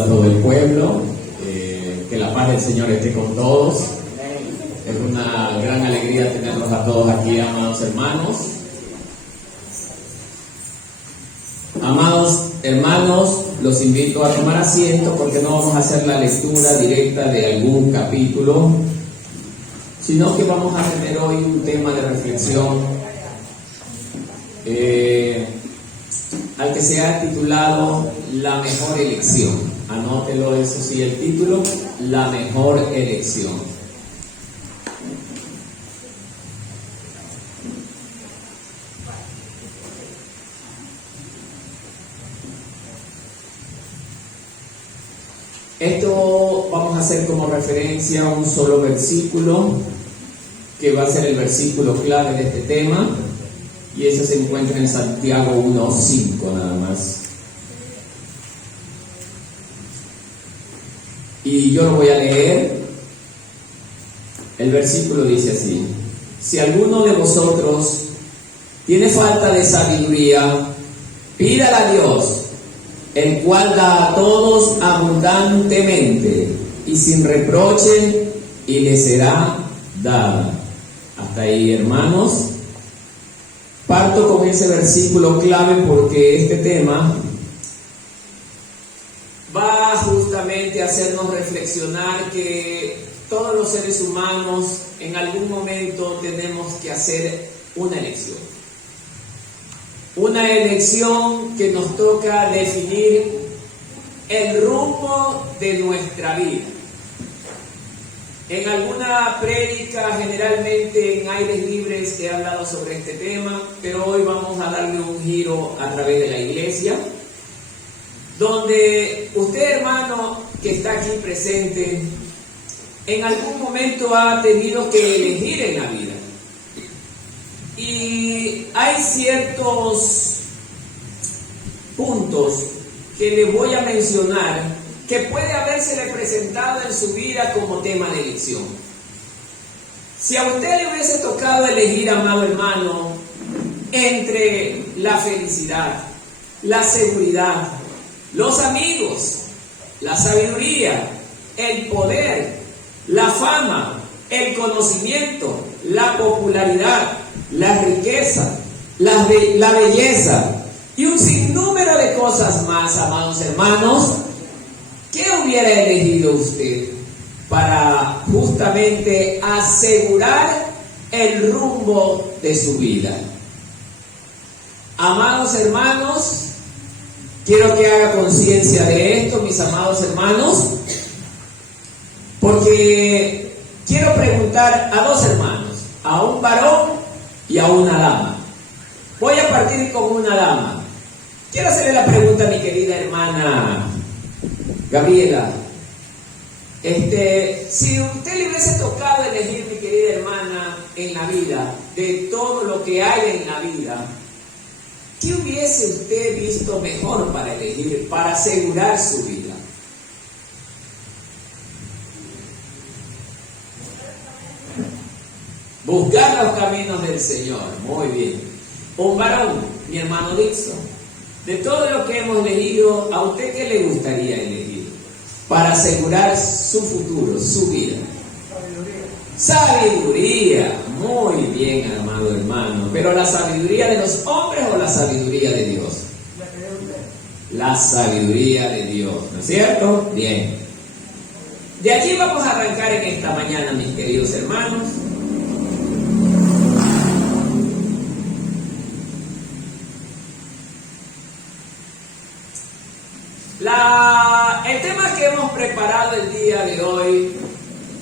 saluda a todo el pueblo, que la paz del Señor esté con todos. Es una gran alegría tenerlos a todos aquí, amados hermanos. Amados hermanos, los invito a tomar asiento porque no vamos a hacer la lectura directa de algún capítulo, sino que vamos a tener hoy un tema de reflexión al que se ha titulado La mejor elección. Anótelo, eso sí, el título, La mejor elección. Esto vamos a hacer como referencia a un solo versículo, que va a ser el versículo clave de este tema, y ese se encuentra en Santiago 1:5 nada más. Y yo lo voy a leer. El versículo dice así: si alguno de vosotros tiene falta de sabiduría, pídala a Dios, el cual da a todos abundantemente y sin reproche, y le será dada. Hasta ahí, hermanos. Parto con ese versículo clave porque este tema va justamente a hacernos reflexionar que todos los seres humanos en algún momento tenemos que hacer una elección. Una elección que nos toca definir el rumbo de nuestra vida. En alguna prédica, generalmente en aires libres, he hablado sobre este tema, pero hoy vamos a darle un giro a través de la iglesia, donde usted, hermano, que está aquí presente, en algún momento ha tenido que elegir en la vida. Y hay ciertos puntos que le voy a mencionar que puede habérsele presentado en su vida como tema de elección. Si a usted le hubiese tocado elegir, amado hermano, entre la felicidad, la seguridad, los amigos, la sabiduría, el poder, la fama, el conocimiento, la popularidad, la riqueza, la belleza y un sinnúmero de cosas más, amados hermanos, ¿qué hubiera elegido usted para justamente asegurar el rumbo de su vida? Amados hermanos, quiero que haga conciencia de esto, mis amados hermanos, porque quiero preguntar a dos hermanos, a un varón y a una dama. Voy a partir con una dama. Quiero hacerle la pregunta a mi querida hermana Gabriela. Si usted le hubiese tocado elegir, mi querida hermana, en la vida, de todo lo que hay en la vida, ¿qué hubiese usted visto mejor para elegir, para asegurar su vida? Buscar los caminos del Señor. Muy bien. Un varón, mi hermano Dixon. De todo lo que hemos leído, ¿a usted qué le gustaría elegir para asegurar su futuro, su vida? Sabiduría. Muy bien, amado hermano. ¿Pero la sabiduría de los hombres o la sabiduría de Dios? La sabiduría de Dios, ¿no es cierto? Bien. De aquí vamos a arrancar en esta mañana, mis queridos hermanos. El tema que hemos preparado el día de hoy,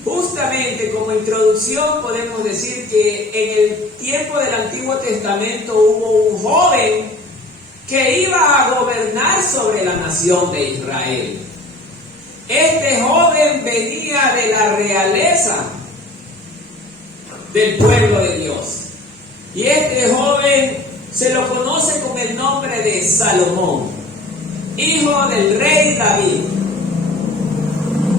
justamente como introducción, podemos decir que en el tiempo del Antiguo Testamento hubo un joven que iba a gobernar sobre la nación de Israel. Este joven venía de la realeza del pueblo de Dios. Y este joven se lo conoce con el nombre de Salomón, hijo del rey David.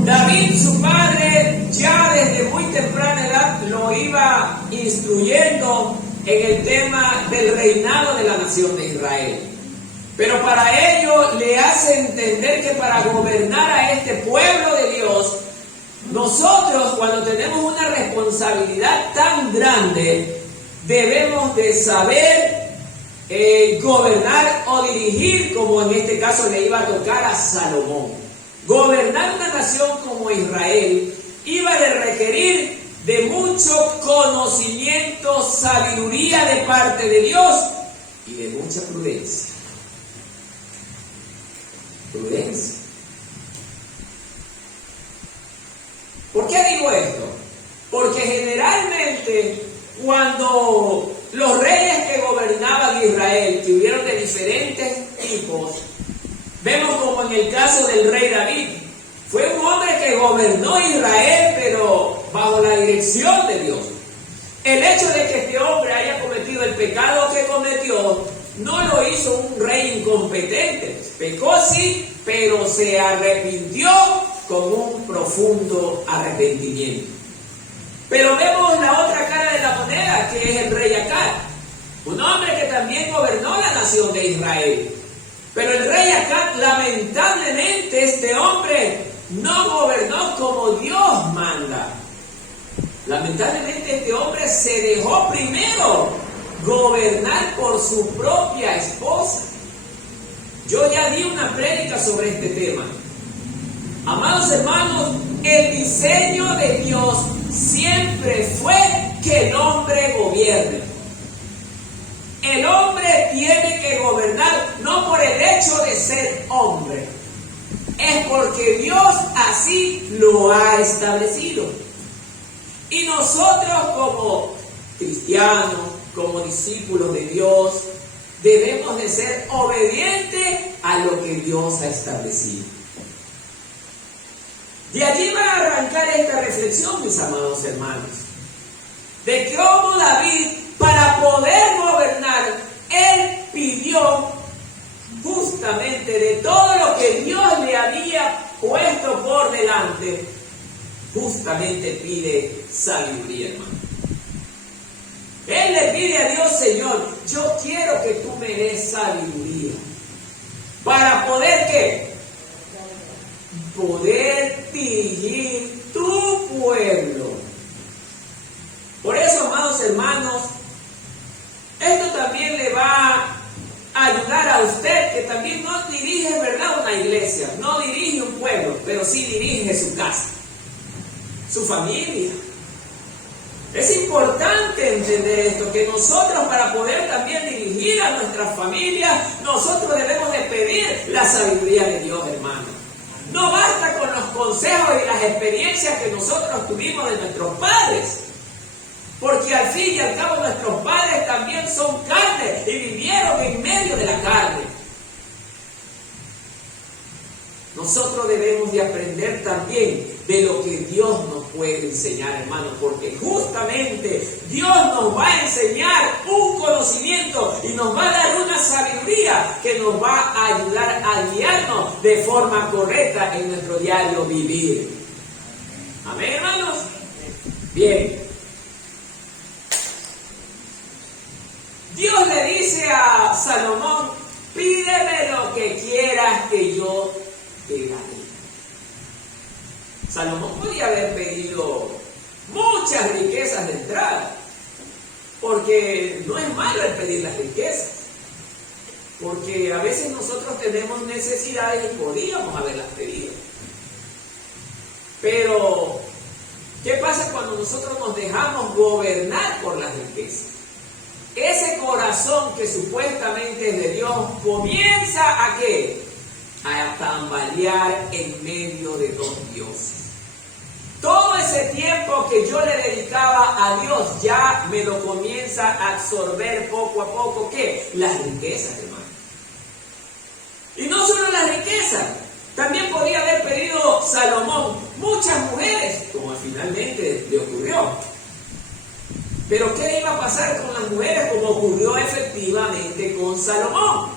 David, su padre, ya desde muy temprana edad lo iba instruyendo en el tema del reinado de la nación de Israel. Pero para ello le hace entender que para gobernar a este pueblo de Dios, nosotros cuando tenemos una responsabilidad tan grande, debemos de saber gobernar o dirigir, como en este caso le iba a tocar a Salomón. Gobernar una nación como Israel iba a requerir de mucho conocimiento, sabiduría de parte de Dios y de mucha prudencia. Prudencia. ¿Por qué digo esto? Porque generalmente cuando los reyes que gobernaban Israel, que hubieron de diferentes tipos, vemos como en el caso del rey David, fue un hombre que gobernó Israel, pero bajo la dirección de Dios. El hecho de que este hombre haya cometido el pecado que cometió, no lo hizo un rey incompetente. Pecó sí, pero se arrepintió con un profundo arrepentimiento. Pero vemos la otra cara de la moneda, que es el rey Acab, un hombre que también gobernó la nación de Israel. Pero el rey Acab, lamentablemente, este hombre no gobernó como Dios manda. Lamentablemente este hombre se dejó primero gobernar por su propia esposa. Yo ya di una prédica sobre este tema. Amados hermanos, el diseño de Dios siempre fue que el hombre gobierne. El hombre tiene que gobernar no por el hecho de ser hombre, es porque Dios así lo ha establecido. Y nosotros como cristianos, como discípulos de Dios, debemos de ser obedientes a lo que Dios ha establecido. De allí va a arrancar esta reflexión, mis amados hermanos, de cómo David, para poder gobernar, él pidió justamente de todo lo que Dios le había puesto por delante, justamente pide sabiduría, hermano. Él le pide a Dios: Señor, yo quiero que tú me des sabiduría para poder ¿qué? Poder dirigir tu pueblo. Por eso, amados hermanos, esto también le va a ayudar a usted, que también no dirige, ¿verdad?, una iglesia, no dirige un pueblo, pero sí dirige su casa, su familia. Es importante entender esto, que nosotros, para poder también dirigir a nuestras familias, nosotros debemos de pedir la sabiduría de Dios, hermano. No basta con los consejos y las experiencias que nosotros tuvimos de nuestros padres, porque al fin y al cabo nuestros padres también son carne y vivieron en medio de la carne. Nosotros debemos de aprender también de lo que Dios nos puede enseñar, hermanos, porque justamente Dios nos va a enseñar un conocimiento y nos va a dar una sabiduría que nos va a ayudar a guiarnos de forma correcta en nuestro diario vivir. Amén, hermanos. Bien. Dios le dice a Salomón: pídeme lo que quieras que yo te daré. Salomón podía haber pedido muchas riquezas de entrada, porque no es malo el pedir las riquezas, porque a veces nosotros tenemos necesidades y podíamos haberlas pedido. Pero, ¿qué pasa cuando nosotros nos dejamos gobernar por las riquezas? Ese corazón que supuestamente es de Dios comienza ¿a qué? A tambalear en medio de dos dioses. Todo ese tiempo que yo le dedicaba a Dios ya me lo comienza a absorber poco a poco, ¿qué? Las riquezas, hermano. Y no solo las riquezas, también podía haber pedido Salomón muchas mujeres, como finalmente le ocurrió. Pero ¿qué iba a pasar con las mujeres, como ocurrió efectivamente con Salomón?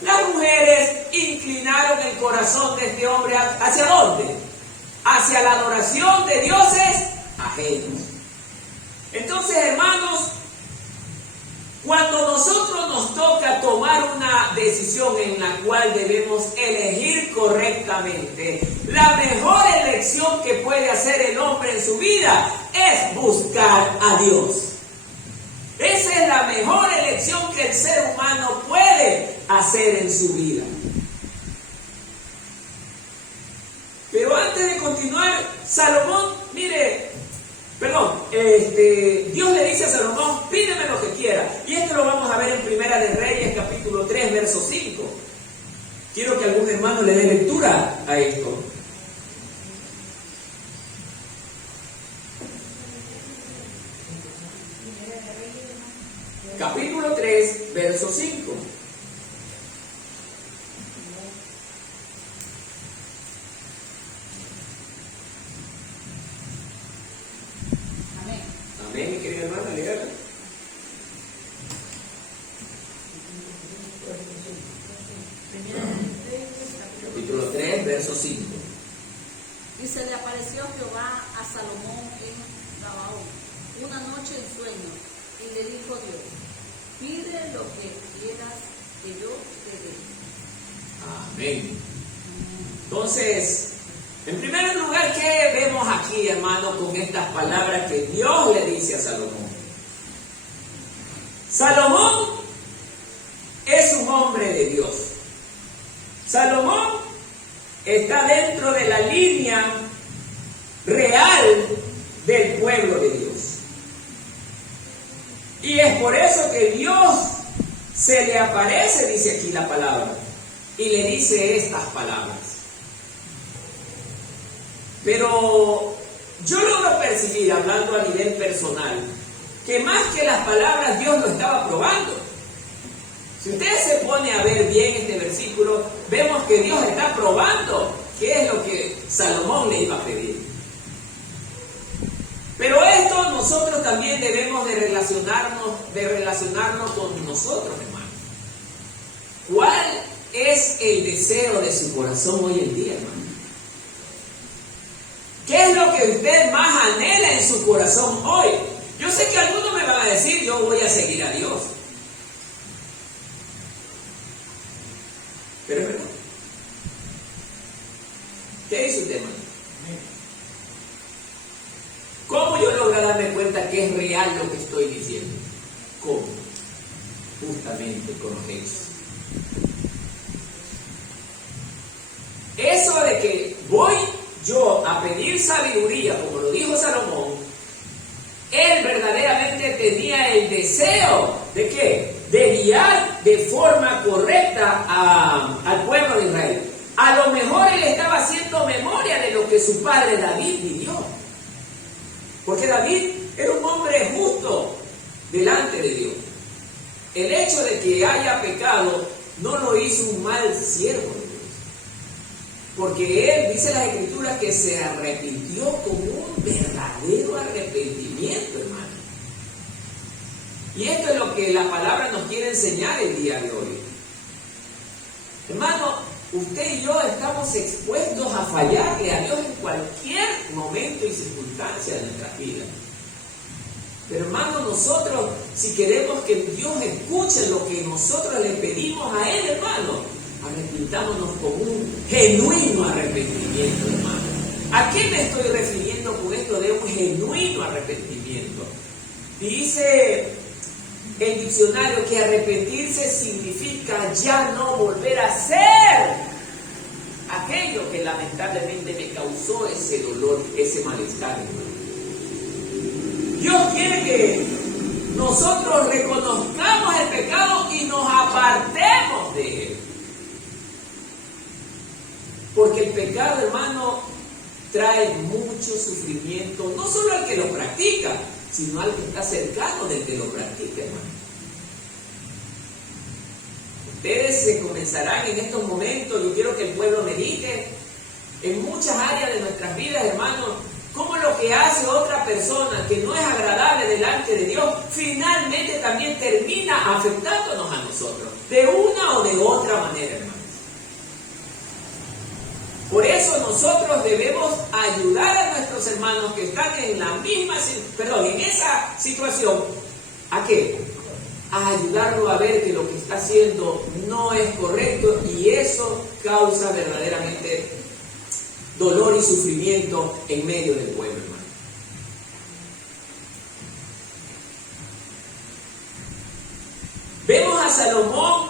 Las mujeres inclinaron el corazón de este hombre ¿hacia dónde? Hacia la adoración de dioses ajenos. Entonces, hermanos, Cuando nosotros nos toca tomar una decisión en la cual debemos elegir correctamente, la mejor elección que puede hacer el hombre en su vida es buscar a Dios. Esa es la mejor elección que el ser humano puede hacer en su vida. Pero antes de continuar, Salomón, Dios le dice a Salomón, pídeme lo que quiera. Y esto lo vamos a ver en Primera de Reyes, capítulo 3, verso 5. Quiero que algún hermano le dé lectura a esto. Capítulo 3, verso 5. Amén, mi querida hermana, léala. Capítulo 3, verso 5. Y se le apareció Jehová a Salomón en Gabaón una noche en sueño, y le dijo Dios, pide lo que quieras que yo te dé. Amén. Entonces, en primer lugar, ¿qué vemos aquí, hermano, con estas palabras que Dios le dice a Salomón? Salomón es un hombre de Dios. Salomón está dentro de la línea real del pueblo de Dios. Y es por eso que Dios se le aparece, dice aquí la palabra, y le dice estas palabras. Pero yo logro percibir, hablando a nivel personal, que más que las palabras Dios lo estaba probando. Si usted se pone a ver bien este versículo, vemos que Dios está probando qué es lo que Salomón le iba a pedir. Pero esto nosotros también debemos de relacionarnos con nosotros, hermanos. ¿Cuál es el deseo de su corazón hoy en día, hermano? ¿Qué es lo que usted más anhela en su corazón hoy? Yo sé que algunos me van a decir, yo voy a seguir a Dios. Pero es verdad. ¿Qué dice usted, hermano? ¿Cómo yo logro darme cuenta que es real lo que estoy diciendo? ¿Cómo? Justamente con los hechos. Eso de que voy yo a pedir sabiduría, como lo dijo Salomón, él verdaderamente tenía el deseo ¿de qué? De guiar de forma correcta al pueblo de Israel. A lo mejor él estaba haciendo memoria de lo que su padre David vivió. Porque David era un hombre justo delante de Dios. El hecho de que haya pecado no lo hizo un mal siervo de Dios. Porque él, dice las Escrituras, que se arrepintió con un verdadero arrepentimiento, hermano. Y esto es lo que la palabra nos quiere enseñar el día de hoy. Hermano, usted y yo estamos expuestos a fallarle a Dios en cualquier momento y circunstancia de nuestra vida. Pero hermano, nosotros, si queremos que Dios escuche lo que nosotros le pedimos a Él, hermano, arrepintámonos con un genuino arrepentimiento, hermano. ¿A qué me estoy refiriendo con esto de un genuino arrepentimiento? Dice el diccionario que arrepentirse significa ya no volver a hacer aquello que lamentablemente me causó ese dolor, ese malestar, hermano. Dios quiere que nosotros reconozcamos el pecado y nos apartemos de él. Porque el pecado, hermano, trae mucho sufrimiento, no solo al que lo practica, sino al que está cercano del que lo practica, hermano. Ustedes se comenzarán en estos momentos, yo quiero que el pueblo medite en muchas áreas de nuestras vidas, hermano, cómo lo que hace otra persona que no es agradable delante de Dios, finalmente también termina afectándonos a nosotros, de una o de otra manera, hermano. Por eso nosotros debemos ayudar a nuestros hermanos que están en la misma, en esa situación. ¿A qué? a ayudarlo a ver que lo que está haciendo no es correcto, y eso causa verdaderamente dolor y sufrimiento en medio del pueblo, hermano. Vemos a Salomón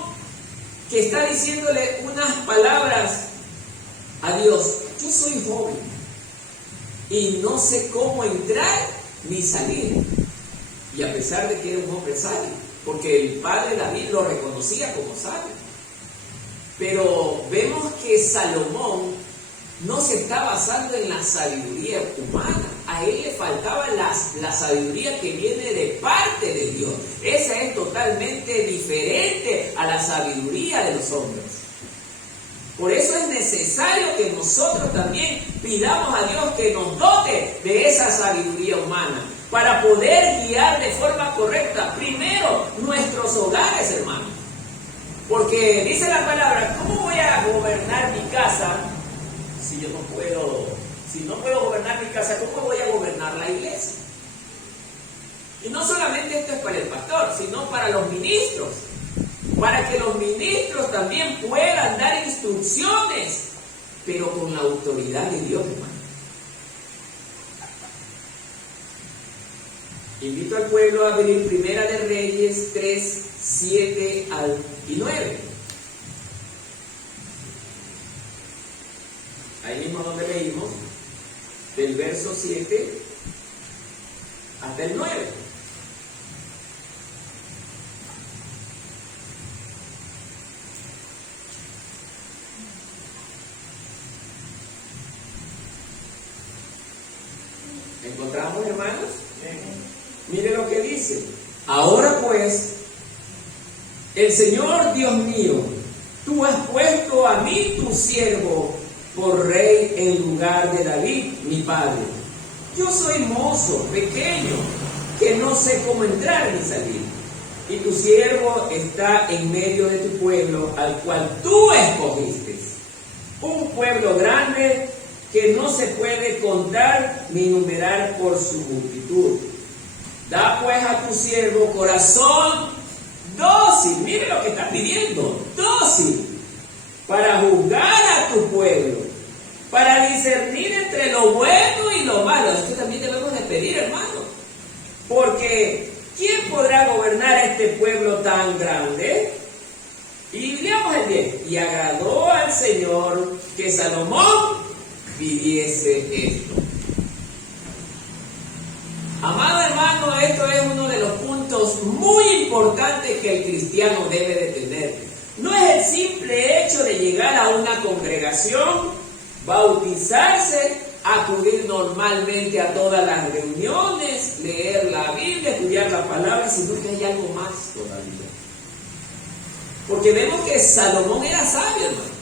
que está diciéndole unas palabras a Dios: yo soy joven y no sé cómo entrar ni salir. Y a pesar de que era un hombre sabio, porque el padre David lo reconocía como sabio. Pero vemos que Salomón no se está basando en la sabiduría humana. A él le faltaba la sabiduría que viene de parte de Dios. Esa es totalmente diferente a la sabiduría de los hombres. Por eso es necesario que nosotros también pidamos a Dios que nos dote de esa sabiduría humana para poder guiar de forma correcta primero nuestros hogares, hermanos. Porque dice la palabra: ¿cómo voy a gobernar mi casa si no puedo gobernar mi casa? ¿Cómo voy a gobernar la iglesia? Y no solamente esto es para el pastor, sino para los ministros, para que los ministros también puedan dar instrucciones, pero con la autoridad de Dios, hermano. Invito al pueblo a abrir Primera de Reyes 3, 7 y 9. Ahí mismo donde leímos, del verso 7 hasta el 9. ¿Encontramos, hermanos? Mire lo que dice: ahora pues, el Señor Dios mío, tú has puesto a mí tu siervo por rey en lugar de David, mi padre. Yo soy mozo, pequeño, que no sé cómo entrar ni salir. Y tu siervo está en medio de tu pueblo, al cual tú escogiste. Un pueblo grande que no se puede contar ni numerar por su multitud. Da pues a tu siervo corazón dócil, mire lo que está pidiendo, dócil, para juzgar a tu pueblo, para discernir entre lo bueno y lo malo. Esto también debemos de pedir, hermano, porque ¿quién podrá gobernar este pueblo tan grande? Y leamos el 10. Y agradó al Señor que Salomón pidiese esto. Amado hermano, esto es uno de los puntos muy importantes que el cristiano debe de tener. No es el simple hecho de llegar a una congregación, bautizarse, acudir normalmente a todas las reuniones, leer la Biblia, estudiar la palabra, sino que hay algo más todavía. Porque vemos que Salomón era sabio, hermano,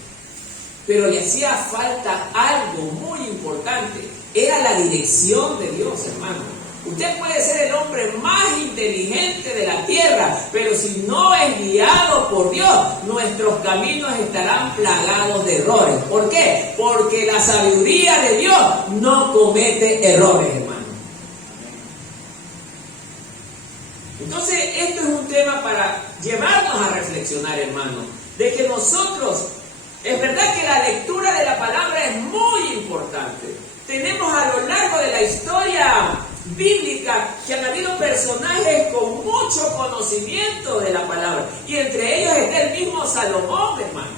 pero le hacía falta algo muy importante. Era la dirección de Dios, hermano. Usted puede ser el hombre más inteligente de la tierra, pero si no es guiado por Dios, nuestros caminos estarán plagados de errores. ¿Por qué? Porque la sabiduría de Dios no comete errores, hermano. Entonces, esto es un tema para llevarnos a reflexionar, hermano, de que nosotros, es verdad que la lectura de la palabra es muy importante. Tenemos a lo largo de la historia bíblica que han habido personajes con mucho conocimiento de la palabra, y entre ellos está el mismo Salomón, hermano.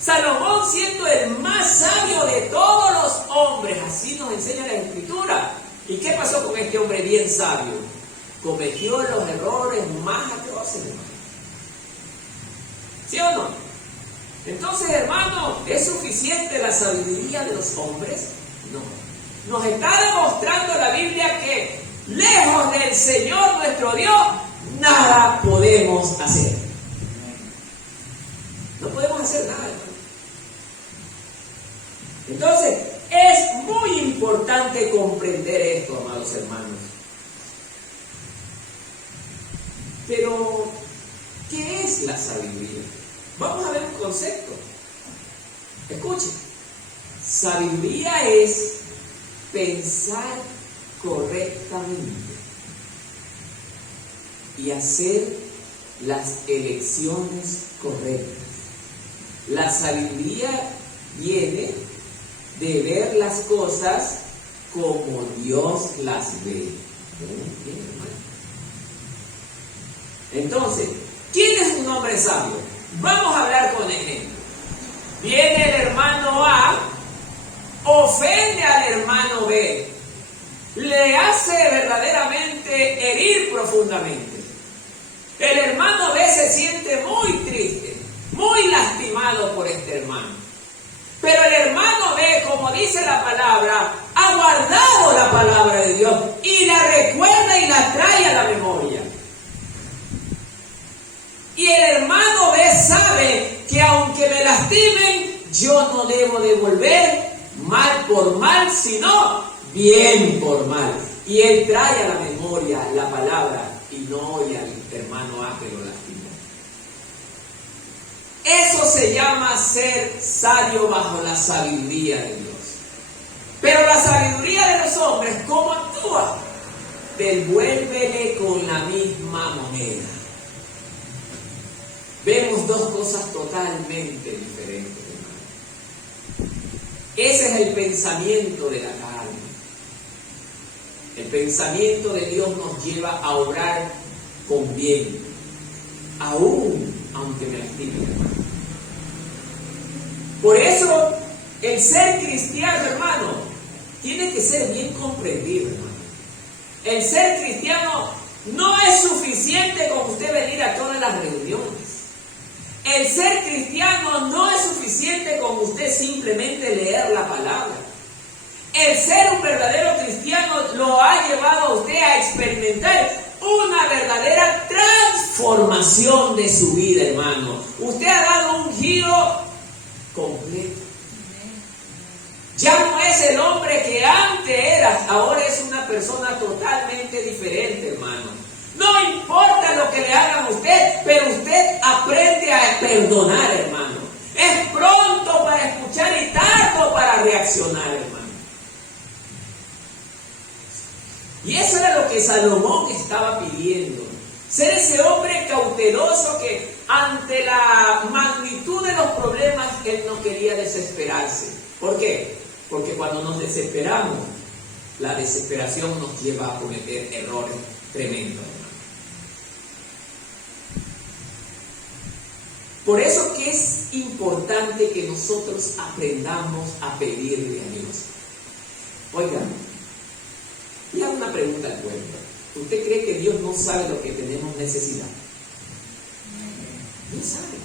Salomón siendo el más sabio de todos los hombres, así nos enseña la Escritura. ¿Y qué pasó con este hombre bien sabio? Cometió los errores más atroces, hermano. ¿Sí o no? Entonces, hermano, ¿es suficiente la sabiduría de los hombres? No. Nos está demostrando la Biblia que lejos del Señor nuestro Dios, nada podemos hacer. No podemos hacer nada, hermano. Entonces, es muy importante comprender esto, amados hermanos. Pero, ¿qué es la sabiduría? Vamos a ver un concepto. Escuchen. Sabiduría es pensar correctamente y hacer las elecciones correctas. La sabiduría viene de ver las cosas como Dios las ve. Entonces, ¿quién es un hombre sabio? Vamos a hablar con ejemplo. Viene el hermano A, ofende al hermano B, le hace verdaderamente herir profundamente. El hermano B se siente muy triste, muy lastimado por este hermano. Pero el hermano B, como dice la palabra, ha guardado la palabra de Dios y la recuerda y la trae a la memoria. Y el hermano B sabe que aunque me lastimen, yo no debo devolver mal por mal, sino bien por mal. Y él trae a la memoria la palabra y no oye al hermano A que lo lastimó. Eso se llama ser sabio bajo la sabiduría de Dios. Pero la sabiduría de los hombres, ¿cómo actúa? Devuélvele con la misma moneda. Vemos dos cosas totalmente diferentes, hermano. Ese es el pensamiento de la carne. El pensamiento de Dios nos lleva a obrar con bien, aún aunque me lastimen, hermano. Por eso, el ser cristiano, hermano, tiene que ser bien comprendido, hermano. El ser cristiano no es suficiente con usted venir a todas las reuniones. El ser cristiano no es suficiente con usted simplemente leer la palabra. El ser un verdadero cristiano lo ha llevado a usted a experimentar una verdadera transformación de su vida, hermano. Usted ha dado un giro completo. Ya no es el hombre que antes era, ahora es una persona totalmente diferente, hermano. No importa lo que le hagan a usted, pero usted aprende a perdonar, hermano. Es pronto para escuchar y tardo para reaccionar, hermano. Y eso era lo que Salomón estaba pidiendo. Ser ese hombre cauteloso que ante la magnitud de los problemas, él no quería desesperarse. ¿Por qué? Porque cuando nos desesperamos, la desesperación nos lleva a cometer errores tremendos, hermano. Por eso que es importante que nosotros aprendamos a pedirle a Dios. Oigan, y hago una pregunta al pueblo. ¿Usted cree que Dios no sabe lo que tenemos necesidad? No sabe.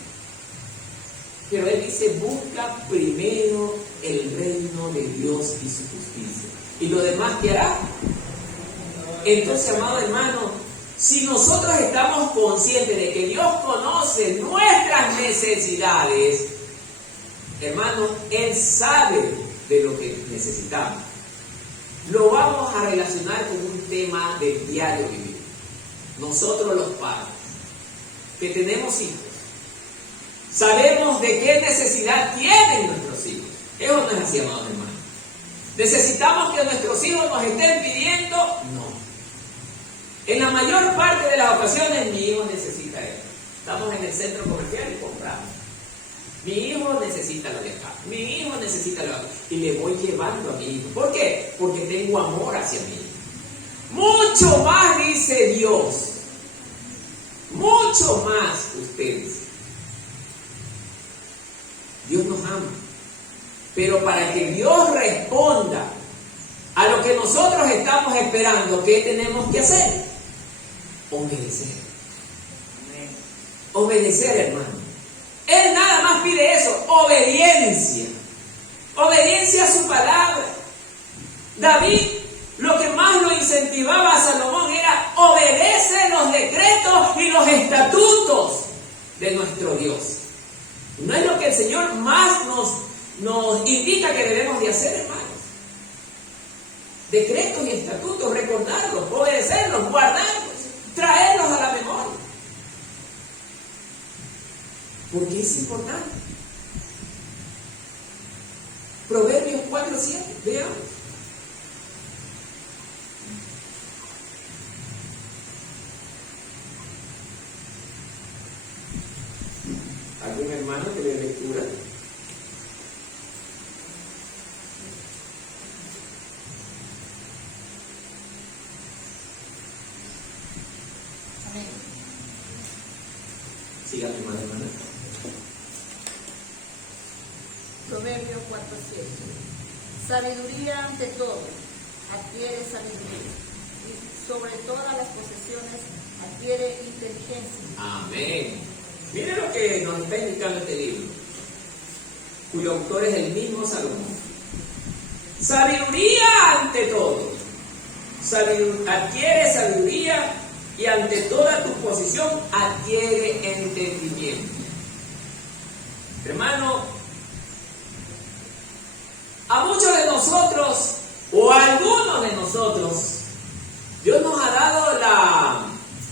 Pero Él dice, busca primero el reino de Dios y su justicia. ¿Y lo demás qué hará? Entonces, amado hermano, si nosotros estamos conscientes de que Dios conoce nuestras necesidades, hermano, Él sabe de lo que necesitamos. Lo vamos a relacionar con un tema del diario vivir. Nosotros los padres, que tenemos hijos, sabemos de qué necesidad tienen nuestros hijos. Eso no es así, amados hermanos. ¿Necesitamos que nuestros hijos nos estén pidiendo? No. En la mayor parte de las ocasiones, mi hijo necesita esto. Estamos en el centro comercial y compramos. Mi hijo necesita lo de acá. Mi hijo necesita lo de acá. Y le voy llevando a mi hijo. ¿Por qué? Porque tengo amor hacia mi hijo. Mucho más dice Dios. Mucho más ustedes. Dios nos ama. Pero para que Dios responda a lo que nosotros estamos esperando, ¿qué tenemos que hacer? Obedecer. Obedecer, hermano. Él nada más pide eso, obediencia. Obediencia a su palabra. David, lo que más lo incentivaba a Salomón era obedece los decretos y los estatutos de nuestro Dios. No es lo que el Señor más nos indica que debemos de hacer, hermanos. Decretos y estatutos, recordarlos, obedecerlos, guardarlos, traerlos a la memoria. Porque es importante. Proverbios 4:7, veamos. hermano que le lectura. Amén. Siga, hermana. Proverbios 4:7. Sabiduría ante todo, adquiere sabiduría, y sobre todas las posesiones adquiere inteligencia. Amén. Mire lo que nos está indicando este libro, cuyo autor es el mismo Salomón. Sabiduría ante todo. Adquiere sabiduría y ante toda tu posición adquiere entendimiento. Hermano, a muchos de nosotros, o a algunos de nosotros, Dios nos ha dado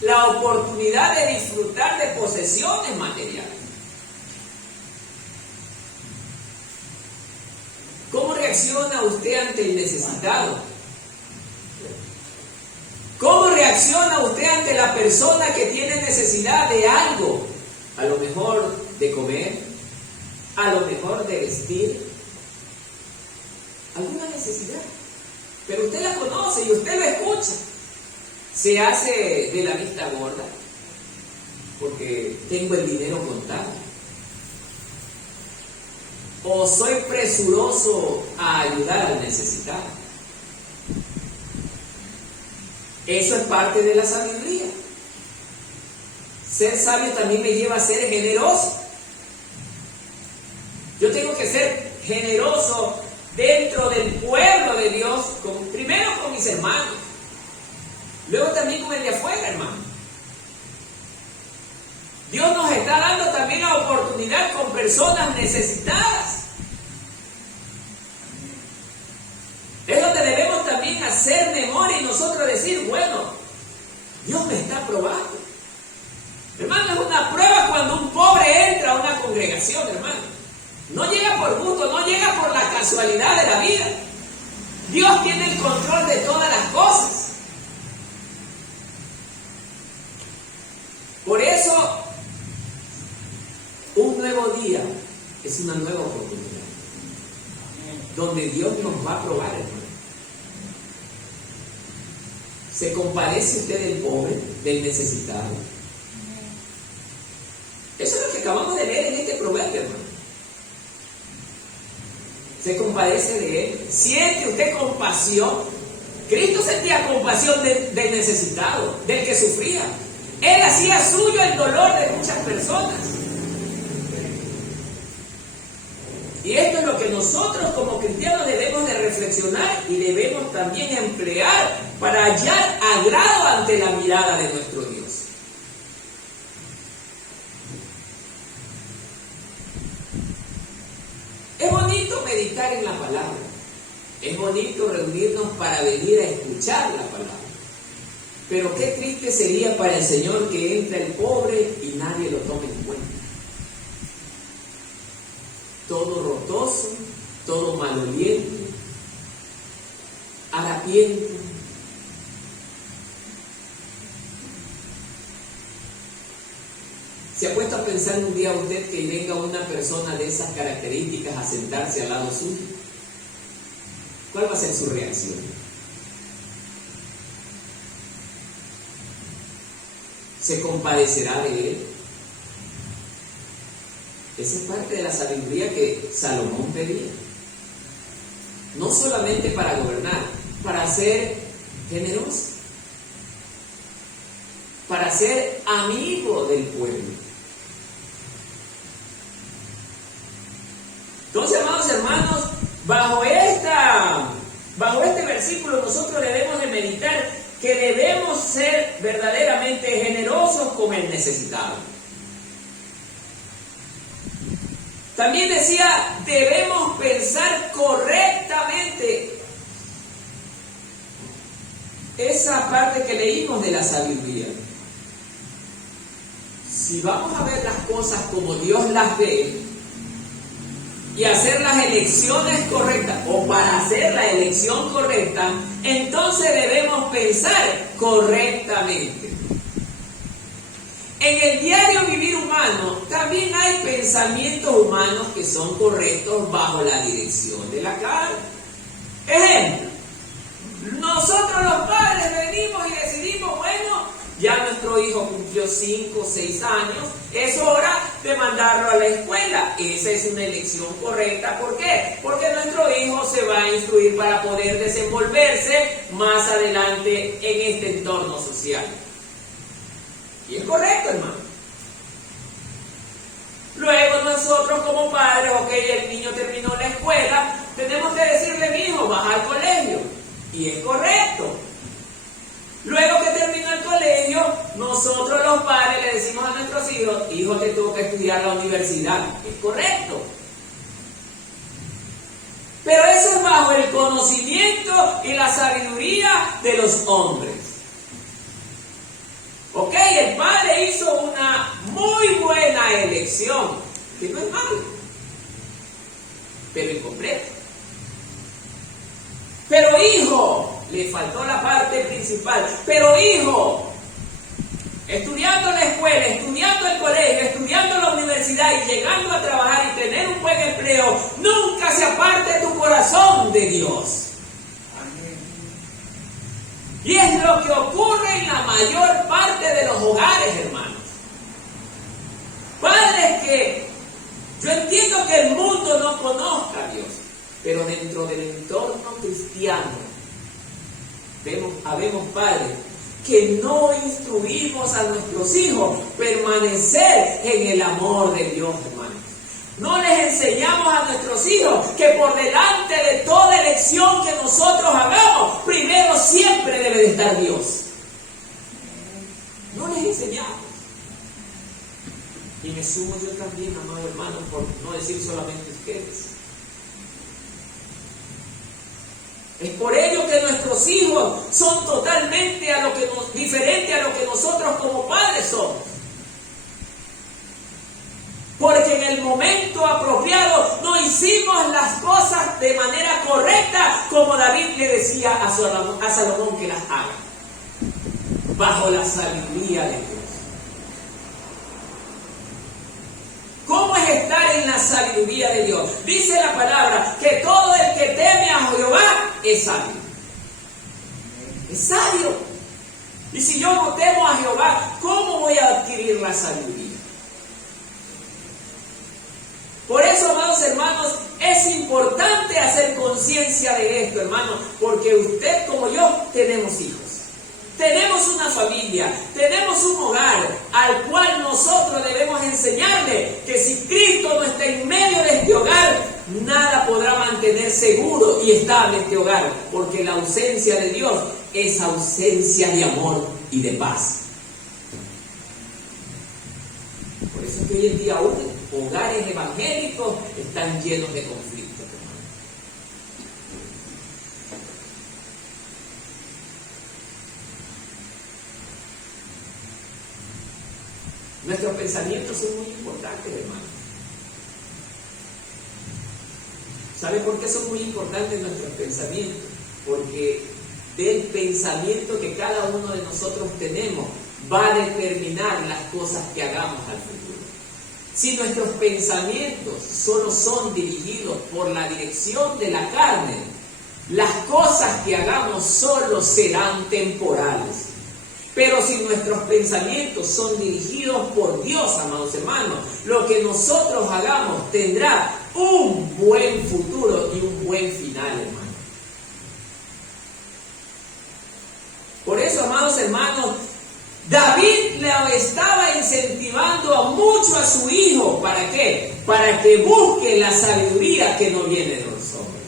la oportunidad de disfrutar de posesiones materiales. ¿Cómo reacciona usted ante el necesitado? ¿Cómo reacciona usted ante la persona que tiene necesidad de algo? A lo mejor de comer, a lo mejor de vestir, alguna necesidad. Pero usted la conoce y usted lo escucha. Se hace de la vista gorda porque tengo el dinero contado. O soy presuroso a ayudar al necesitado. Eso es parte de la sabiduría. Ser sabio también me lleva a ser generoso. Yo tengo que ser generoso dentro del pueblo de Dios, primero con mis hermanos, luego también con el de afuera, hermano. Dios nos está dando también la oportunidad con personas necesitadas. Es donde debemos también hacer memoria y nosotros decir, bueno, Dios me está probando. Hermano, es una prueba cuando un pobre entra a una congregación, hermano. No llega por gusto, no llega por la casualidad de la vida. Dios tiene el control de todas las cosas. Por eso, un nuevo día es una nueva oportunidad, donde Dios nos va a probar, hermano. ¿Se compadece usted del pobre, del necesitado? Eso es lo que acabamos de leer en este proverbio, hermano. Se compadece de él. ¿Siente usted compasión? Cristo sentía compasión del necesitado, del que sufría. Él hacía suyo el dolor de muchas personas. Y esto es lo que nosotros como cristianos debemos de reflexionar y debemos también emplear para hallar agrado ante la mirada de nuestro Dios. Es bonito meditar en la palabra. Es bonito reunirnos para venir a escuchar la palabra. Pero qué triste sería para el Señor que entra el pobre y nadie lo tome en cuenta. Todo rotoso, todo maloliente, harapiento. ¿Se ha puesto a pensar un día usted que venga una persona de esas características a sentarse al lado suyo? ¿Cuál va a ser su reacción? ¿Se compadecerá de él? Esa es parte de la sabiduría que Salomón pedía. No solamente para gobernar, para ser generoso, para ser amigo del pueblo. Entonces, amados hermanos, bajo este versículo nosotros debemos de meditar que debemos ser verdaderamente generosos con el necesitado. También decía, debemos pensar correctamente. Esa parte que leímos de la sabiduría. Si vamos a ver las cosas como Dios las ve y hacer las elecciones correctas, o para hacer la elección correcta, entonces debemos pensar correctamente. En el diario vivir humano también hay pensamientos humanos que son correctos bajo la dirección de la carne. Ejemplo, nosotros los padres venimos y decidimos, bueno, ya nuestro hijo cumplió 5 o 6 años, es hora de mandarlo a la escuela. Esa es una elección correcta. ¿Por qué? Porque nuestro hijo se va a instruir para poder desenvolverse más adelante en este entorno social. Y es correcto, hermano. Luego nosotros como padres, ok, el niño terminó la escuela, tenemos que decirle, mi hijo, vas al colegio. Y es correcto. Luego que terminó el colegio, nosotros los padres le decimos a nuestros hijos, hijo, te toca estudiar la universidad. Es correcto. Pero eso es bajo el conocimiento y la sabiduría de los hombres. Ok, el padre hizo una muy buena elección, que no es malo, pero incompleta. Pero hijo, le faltó la parte principal, pero hijo, estudiando la escuela, estudiando el colegio, estudiando la universidad y llegando a trabajar y tener un buen empleo, nunca se aparte tu corazón de Dios. Y es lo que ocurre en la mayor parte de los hogares, hermanos. Padres que yo entiendo que el mundo no conozca a Dios, pero dentro del entorno cristiano habemos padres que no instruimos a nuestros hijos permanecer en el amor de Dios, hermanos. No les enseñamos a nuestros hijos que por delante de toda elección que nosotros hagamos, primero siempre debe de estar Dios. No les enseñamos. Y me sumo yo también, amado hermano, por no decir solamente ustedes. Es por ello que nuestros hijos son totalmente diferentes a lo que nosotros como padres somos. Porque en el momento apropiado no hicimos las cosas de manera correcta, como David le decía a Salomón que las haga, bajo la sabiduría de Dios. ¿Cómo es estar en la sabiduría de Dios? Dice la palabra que todo el que teme a Jehová es sabio. Es sabio. Y si yo no temo a Jehová, ¿cómo voy a adquirir la sabiduría? Por eso, amados hermanos, es importante hacer conciencia de esto, hermanos, porque usted como yo tenemos hijos. Tenemos una familia, tenemos un hogar al cual nosotros debemos enseñarle que si Cristo no está en medio de este hogar, nada podrá mantener seguro y estable este hogar, porque la ausencia de Dios es ausencia de amor y de paz. Por eso es que hoy en día aún hogares evangélicos están llenos de conflictos. Nuestros pensamientos son muy importantes, hermanos. ¿Sabe por qué son muy importantes nuestros pensamientos? Porque del pensamiento que cada uno de nosotros tenemos va a determinar las cosas que hagamos al futuro. Si nuestros pensamientos solo son dirigidos por la dirección de la carne, las cosas que hagamos solo serán temporales. Pero si nuestros pensamientos son dirigidos por Dios, amados hermanos, lo que nosotros hagamos tendrá un buen futuro y un buen final, hermano. Por eso, amados hermanos, David le estaba incentivando mucho a su hijo. ¿Para qué? Para que busque la sabiduría que no viene de los hombres.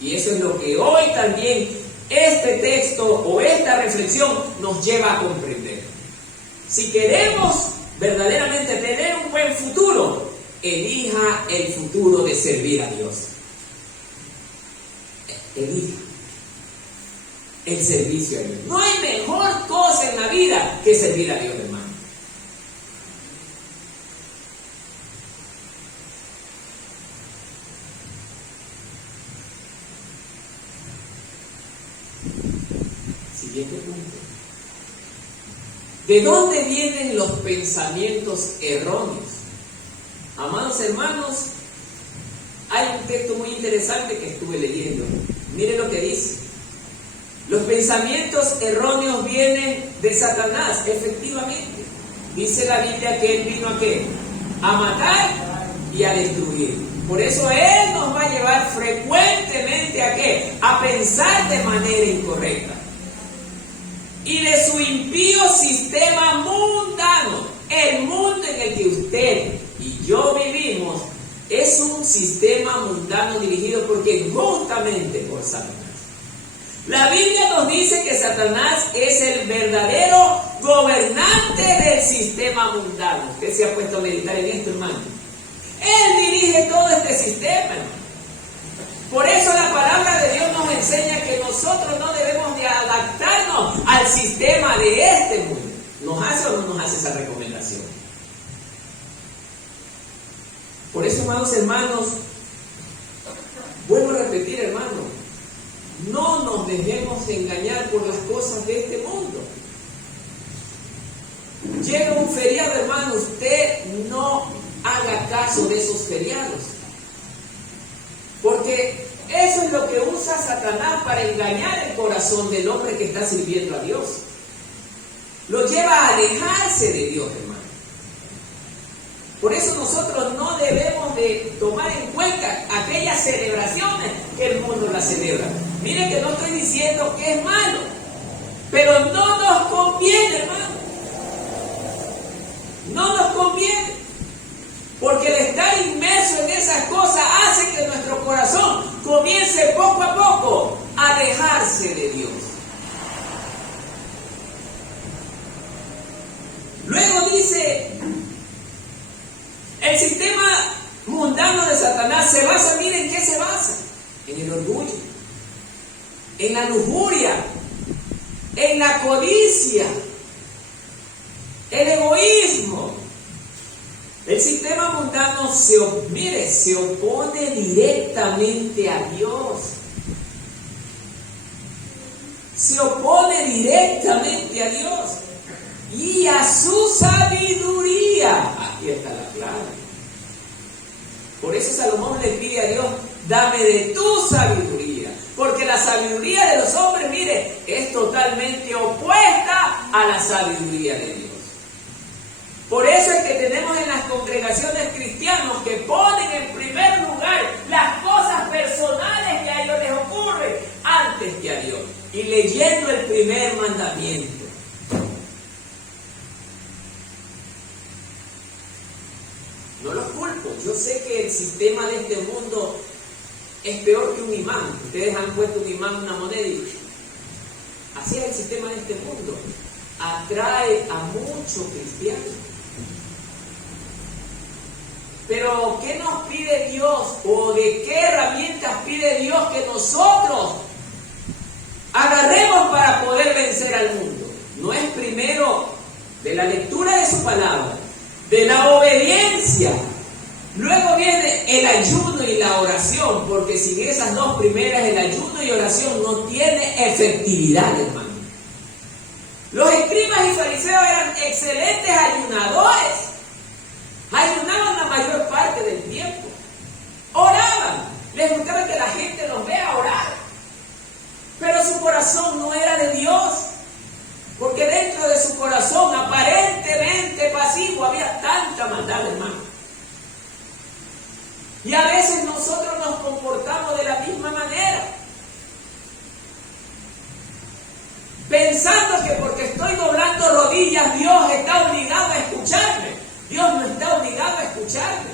Y eso es lo que hoy también este texto o esta reflexión nos lleva a comprender. Si queremos verdaderamente tener un buen futuro, elija el futuro de servir a Dios. Elija el servicio a Dios. No hay mejor cosa en la vida que servir a Dios, hermano. Siguiente punto. ¿De dónde vienen los pensamientos erróneos? Amados hermanos, hay un texto muy interesante que estuve leyendo. Miren lo que dice. Los pensamientos erróneos vienen de Satanás, efectivamente. Dice la Biblia que Él vino ¿a qué? A matar y a destruir. Por eso Él nos va a llevar frecuentemente ¿a qué? A pensar de manera incorrecta. Y de su impío sistema mundano, el mundo en el que usted y yo vivimos, es un sistema mundano dirigido justamente por Satanás. La Biblia nos dice que Satanás es el verdadero gobernante del sistema mundano. Usted se ha puesto a meditar en esto, hermano. Él dirige todo este sistema, hermano. Por eso la palabra de Dios nos enseña que nosotros no debemos de adaptarnos al sistema de este mundo. ¿Nos hace o no nos hace esa recomendación? Por eso, amados hermanos, vuelvo a repetir, hermano, no nos dejemos engañar por las cosas de este mundo. Llega un feriado, hermano, usted no haga caso de esos feriados. Porque eso es lo que usa Satanás para engañar el corazón del hombre que está sirviendo a Dios. Lo lleva a alejarse de Dios, hermano. Por eso nosotros no debemos de tomar en cuenta aquellas celebraciones que el mundo las celebra. Miren que no estoy diciendo que es malo, pero no nos conviene, hermano. No nos conviene. Porque el estar inmerso en esas cosas hace que nuestro corazón comience poco a poco a alejarse de Dios. Luego dice, el sistema mundano de Satanás se basa, miren, ¿en qué se basa? En el orgullo, en la lujuria, en la codicia, el egoísmo. El sistema mundano se opone directamente a Dios. Se opone directamente a Dios y a su sabiduría. Aquí está la clave. Por eso Salomón le pide a Dios, dame de tu sabiduría. Porque la sabiduría de los hombres, mire, es totalmente opuesta a la sabiduría de Dios. Por eso es que tenemos en las congregaciones cristianos que ponen en primer lugar las cosas personales que a ellos les ocurren antes que a Dios. Y leyendo el primer mandamiento. No los culpo. Yo sé que el sistema de este mundo es peor que un imán. Ustedes han puesto un imán en una moneda y así es el sistema de este mundo. Atrae a muchos cristianos. Pero, ¿qué nos pide Dios? ¿O de qué herramientas pide Dios que nosotros agarremos para poder vencer al mundo? No es primero de la lectura de su palabra, de la obediencia. Luego viene el ayuno y la oración, porque sin esas dos primeras, el ayuno y oración no tiene efectividad, hermano. Los escribas y fariseos eran excelentes ayunadores. Ayunaban la mayor parte del tiempo. Oraban. Les gustaba que la gente los vea orar. Pero su corazón no era de Dios. Porque dentro de su corazón, aparentemente pasivo, había tanta maldad, hermano. Y a veces nosotros nos comportamos de la misma manera. Pensando que porque estoy doblando rodillas, Dios está obligado a escucharme. Dios no está obligado a escucharme.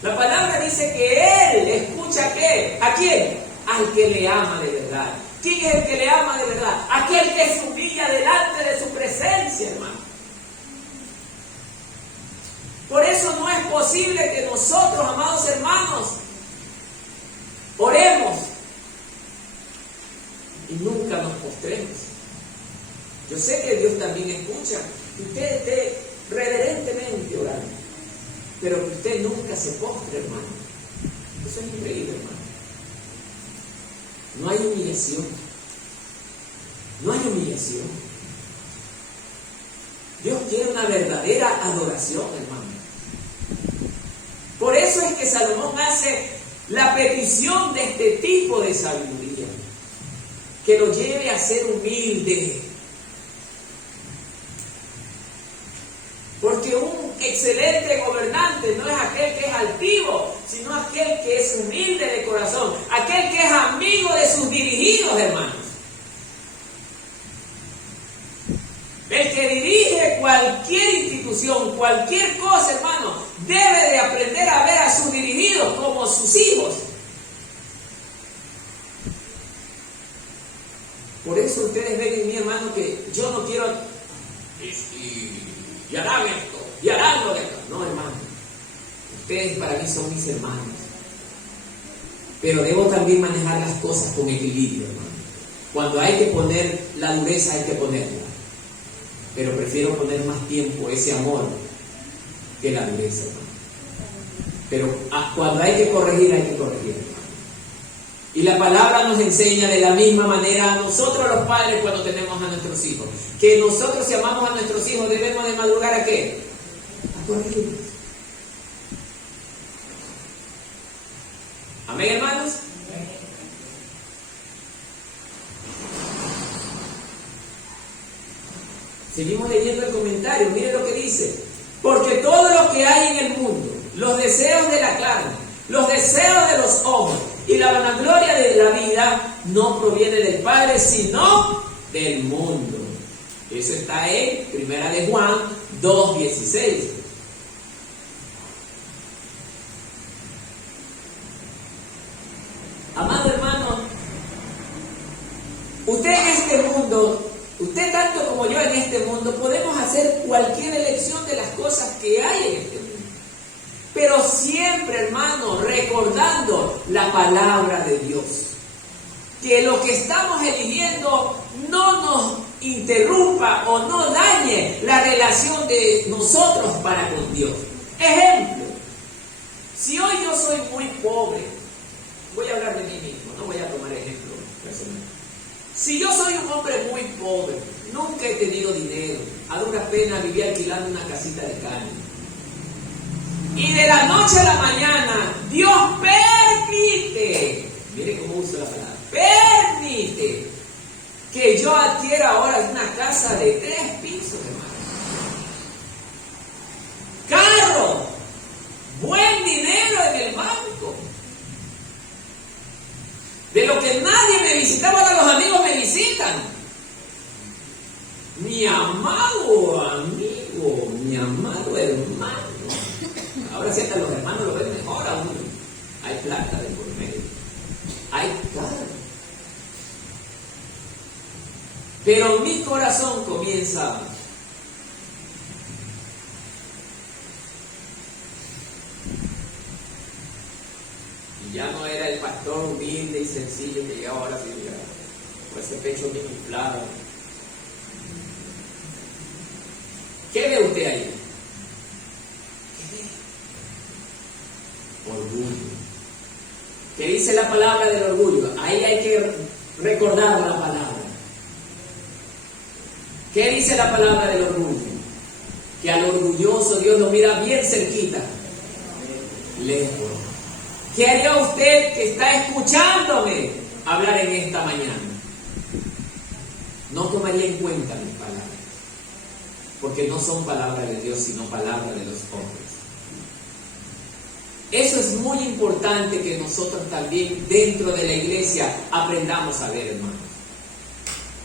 La palabra dice que Él escucha ¿a qué? ¿A quién? Al que le ama de verdad. ¿Quién es el que le ama de verdad? Aquel que se humilla delante de su presencia, hermano. Por eso no es posible que nosotros, amados hermanos, oremos y nunca nos postremos. Yo sé que Dios también escucha que usted esté reverentemente orando, pero que usted nunca se postre, hermano. Eso es increíble, hermano. No hay humillación. No hay humillación. Dios quiere una verdadera adoración, hermano. Por eso es que Salomón hace la petición de este tipo de sabiduría, que lo lleve a ser humilde. Porque un excelente gobernante no es aquel que es altivo, sino aquel que es humilde de corazón, aquel que es amigo de sus dirigidos, hermanos. El que dirige cualquier institución, cualquier cosa, hermano, debe de aprender a ver a sus dirigidos como sus hijos. Por eso ustedes ven en mí, hermano, que yo no quiero y harán esto, y harán lo de esto. No, hermano, ustedes para mí son mis hermanos. Pero debo también manejar las cosas con equilibrio, hermano. Cuando hay que poner la dureza, hay que ponerla. Pero prefiero poner más tiempo ese amor que la dureza, hermano. Pero cuando hay que corregir, hermano. Y la palabra nos enseña de la misma manera a nosotros los padres cuando tenemos a nuestros hijos, que nosotros, si amamos a nuestros hijos, debemos de madrugar ¿a qué? A corregirlos. Amén, hermanos. Seguimos leyendo el comentario. Mire lo que dice: porque todo lo que hay en el mundo, los deseos de la carne, los deseos de los ojos y la vanagloria de la vida, no proviene del Padre, sino del mundo. Eso está en 1 de Juan 2:16. Amado hermano, usted en este mundo, usted tanto como yo en este mundo, podemos hacer cualquier elección de las cosas que hay en este mundo. Pero siempre, hermano, recordando la palabra de Dios. Que lo que estamos eligiendo no nos interrumpa o no dañe la relación de nosotros para con Dios. Ejemplo, si hoy yo soy muy pobre, voy a hablar de mí mismo, no voy a tomar ejemplo personal. Si yo soy un hombre muy pobre, nunca he tenido dinero, a duras penas viví alquilando una casita de caña, y de la noche a la mañana Dios permite, mire cómo uso la palabra, permite que yo adquiera ahora una casa de 3 pisos, hermano. Carro, buen dinero en el banco. De lo que nadie me visitaba, ahora los amigos me visitan. Mi amado amigo, mi amado hermano. Ahora sí, hasta los hermanos lo ven mejor aún. Hay plata de por medio. Hay carro. Pero mi corazón comienza y ya no era el pastor humilde y sencillo que llegaba ahora sí, con ese pecho bien inflado. ¿Qué ve usted ahí? ¿Qué ve? Orgullo. ¿Qué dice la palabra del orgullo? Ahí hay que recordar la palabra. ¿Qué dice la palabra del orgullo? Que al orgulloso Dios lo mira bien cerquita, lejos. ¿Qué haría usted que está escuchándome hablar en esta mañana? No tomaría en cuenta mis palabras, porque no son palabras de Dios, sino palabras de los hombres. Eso es muy importante que nosotros también dentro de la iglesia aprendamos a ver, hermanos.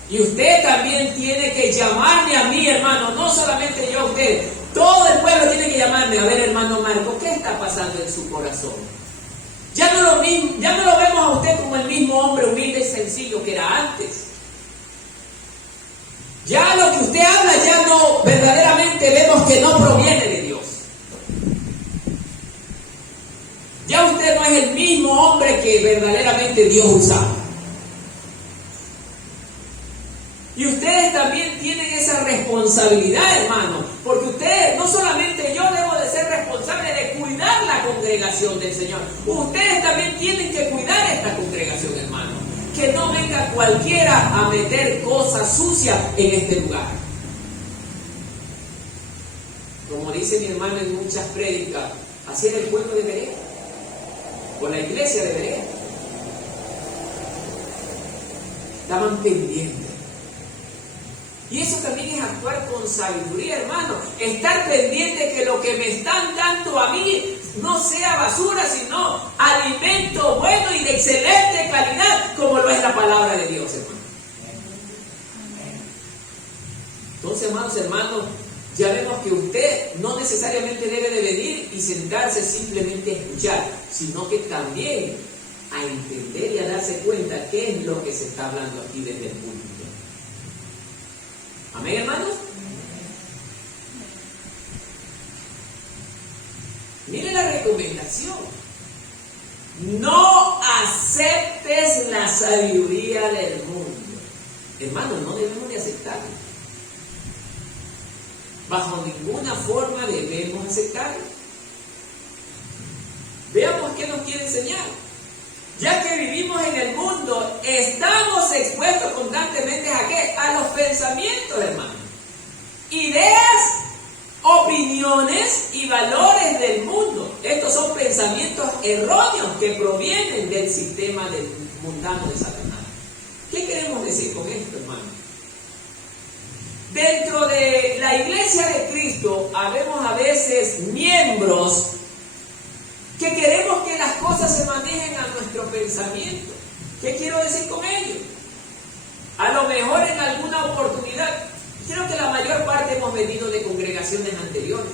Y usted también tiene que llamarme a mí, hermano, no solamente yo a usted. Todo el pueblo tiene que llamarme. A ver, hermano Marco, ¿qué está pasando en su corazón? Ya no lo vemos a usted como el mismo hombre humilde y sencillo que era antes. Ya lo que usted habla ya no, verdaderamente vemos que no proviene de Dios. Ya usted no es el mismo hombre que verdaderamente Dios usaba. Y ustedes también tienen esa responsabilidad, hermano, porque ustedes, no solamente yo debo de ser responsable de cuidar la congregación del Señor, ustedes también tienen que cuidar esta congregación, hermano, que no venga cualquiera a meter cosas sucias en este lugar. como dice mi hermano en muchas prédicas, así era el pueblo de Berea, o la iglesia de Berea. Estaban pendientes. Y eso también es actuar con sabiduría, hermano. Estar pendiente que lo que me están dando a mí no sea basura, sino alimento bueno y de excelente calidad, como lo es la palabra de Dios, hermano. Entonces, hermanos, ya vemos que usted no necesariamente debe de venir y sentarse simplemente a escuchar, sino que también a entender y a darse cuenta qué es lo que se está hablando aquí desde el púlpito. ¿Amén, hermanos? Mire la recomendación. No aceptes la sabiduría del mundo. Hermanos, no debemos de aceptarla. Bajo ninguna forma debemos aceptarla. Veamos qué nos quiere enseñar. Ya que vivimos en el mundo, estamos expuestos constantemente ¿a qué? A los pensamientos, hermanos. Ideas, opiniones y valores del mundo. Estos son pensamientos erróneos que provienen del sistema mundano de Satanás. ¿Qué queremos decir con esto, hermano? Dentro de la iglesia de Cristo, habemos a veces miembros que queremos que las cosas se manejen a nuestro pensamiento. ¿Qué quiero decir con ello? A lo mejor en alguna oportunidad, creo que la mayor parte hemos venido de congregaciones anteriores,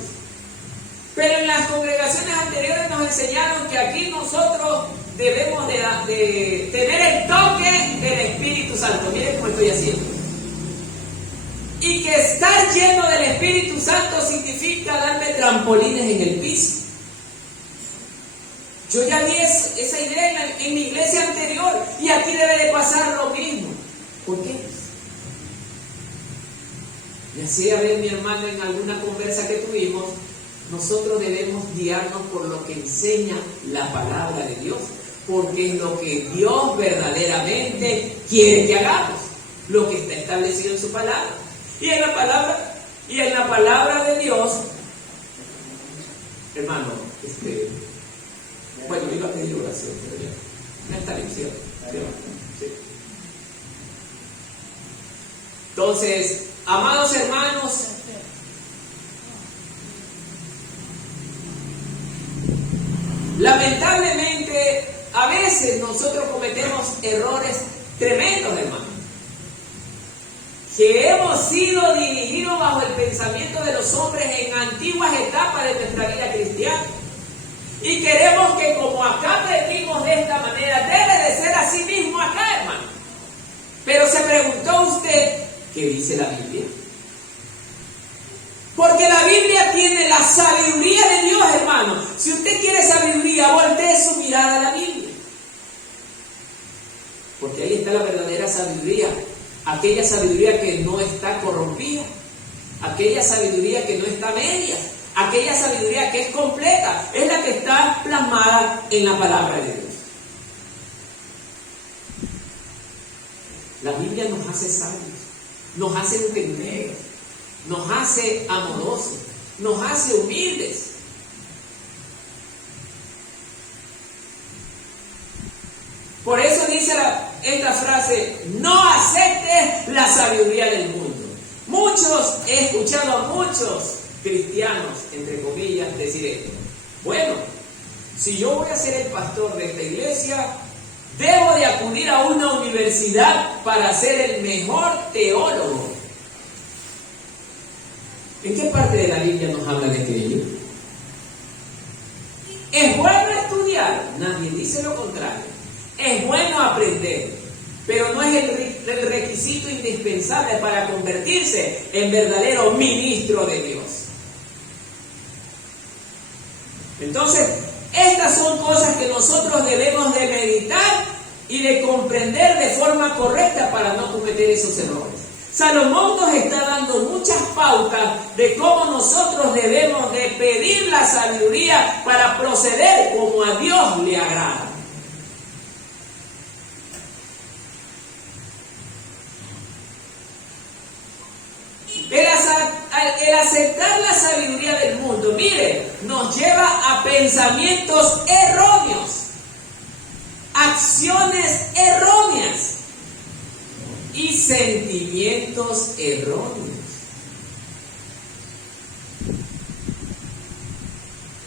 pero en las congregaciones anteriores nos enseñaron que aquí nosotros debemos de tener el toque del Espíritu Santo. Miren cómo estoy haciendo. Y que estar lleno del Espíritu Santo significa darme trampolines en el piso. Yo ya vi esa idea en mi iglesia anterior y aquí debe de pasar lo mismo. ¿Por qué? Ya sea ver mi hermano en alguna conversa que tuvimos, nosotros debemos guiarnos por lo que enseña la palabra de Dios, porque es lo que Dios verdaderamente quiere que hagamos, lo que está establecido en su palabra. Y en la palabra de Dios, hermano, bueno, iba a pedir oración, pero ya está bien, ¿cierto? Sí. Entonces, amados hermanos, lamentablemente, a veces nosotros cometemos errores tremendos, hermanos, que hemos sido dirigidos bajo el pensamiento de los hombres en antiguas etapas de nuestra vida cristiana. Y queremos que como acá aprendimos de esta manera, debe de ser así mismo acá, hermano. Pero se preguntó usted, ¿qué dice la Biblia? Porque la Biblia tiene la sabiduría de Dios, hermano. Si usted quiere sabiduría, voltee su mirada a la Biblia. Porque ahí está la verdadera sabiduría. Aquella sabiduría que no está corrompida. Aquella sabiduría que no está media. Aquella sabiduría que es completa, es la que está plasmada en la palabra de Dios. La Biblia nos hace sabios, nos hace entendidos, nos hace amorosos, nos hace humildes. Por eso dice esta frase, no aceptes la sabiduría del mundo. He escuchado a muchos cristianos, entre comillas, decir esto. Bueno, si yo voy a ser el pastor de esta iglesia, debo de acudir a una universidad para ser el mejor teólogo. ¿En qué parte de la Biblia nos habla de aquello? ¿Es bueno estudiar? Nadie dice lo contrario. Es bueno aprender, pero no es el requisito indispensable para convertirse en verdadero ministro de Dios. Entonces, estas son cosas que nosotros debemos de meditar y de comprender de forma correcta para no cometer esos errores. Salomón nos está dando muchas pautas de cómo nosotros debemos de pedir la sabiduría para proceder como a Dios le agrada. el aceptar la sabiduría del mundo, mire, nos lleva a pensamientos erróneos, acciones erróneas y sentimientos erróneos.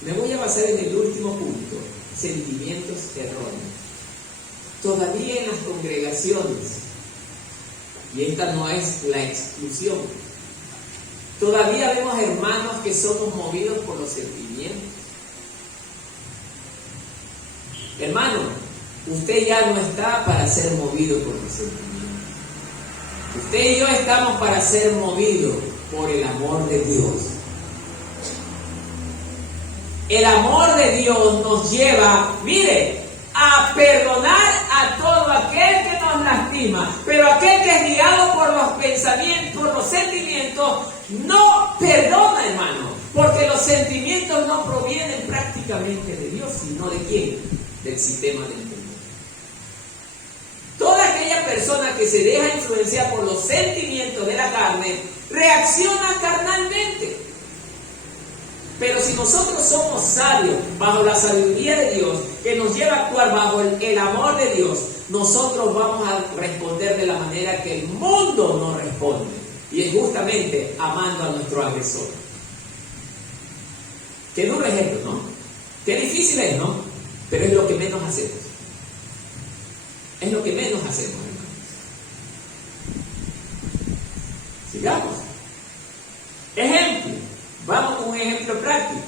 Me voy a basar en el último punto, sentimientos erróneos. Todavía en las congregaciones, y esta no es la exclusión, todavía vemos hermanos que somos movidos por los sentimientos. Hermano, usted ya no está para ser movido por los sentimientos. Usted y yo estamos para ser movidos por el amor de Dios. El amor de Dios nos lleva, mire, a perdonar a todo aquel que nos lastima, pero aquel que es guiado por los pensamientos, por los sentimientos, no perdona, hermano, porque los sentimientos no provienen prácticamente de Dios, sino de quién, del sistema del mundo. Toda aquella persona que se deja influenciar por los sentimientos de la carne reacciona carnalmente. Pero si nosotros somos sabios bajo la sabiduría de Dios, que nos lleva a actuar bajo el amor de Dios, nosotros vamos a responder de la manera que el mundo no responde. Y es justamente amando a nuestro agresor. Qué duro ejemplo, ¿no? Qué difícil es, ¿no? Pero es lo que menos hacemos. Es lo que menos hacemos, hermanos. Sigamos. Ejemplo. Vamos con un ejemplo práctico.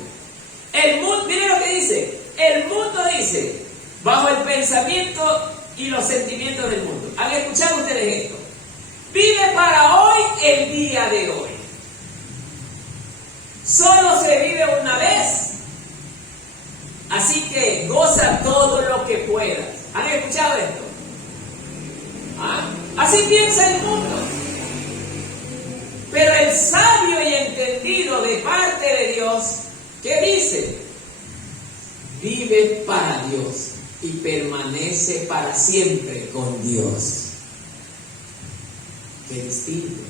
El mundo, miren lo que dice. El mundo dice, bajo el pensamiento y los sentimientos del mundo. ¿Han escuchado ustedes esto? Vive para hoy el día de hoy. Solo se vive una vez. Así que goza todo lo que puedas. ¿Han escuchado esto? ¿Ah? Así piensa el mundo. Pero el sabio y entendido de parte de Dios, ¿qué dice? Vive para Dios y permanece para siempre con Dios. Qué distinto.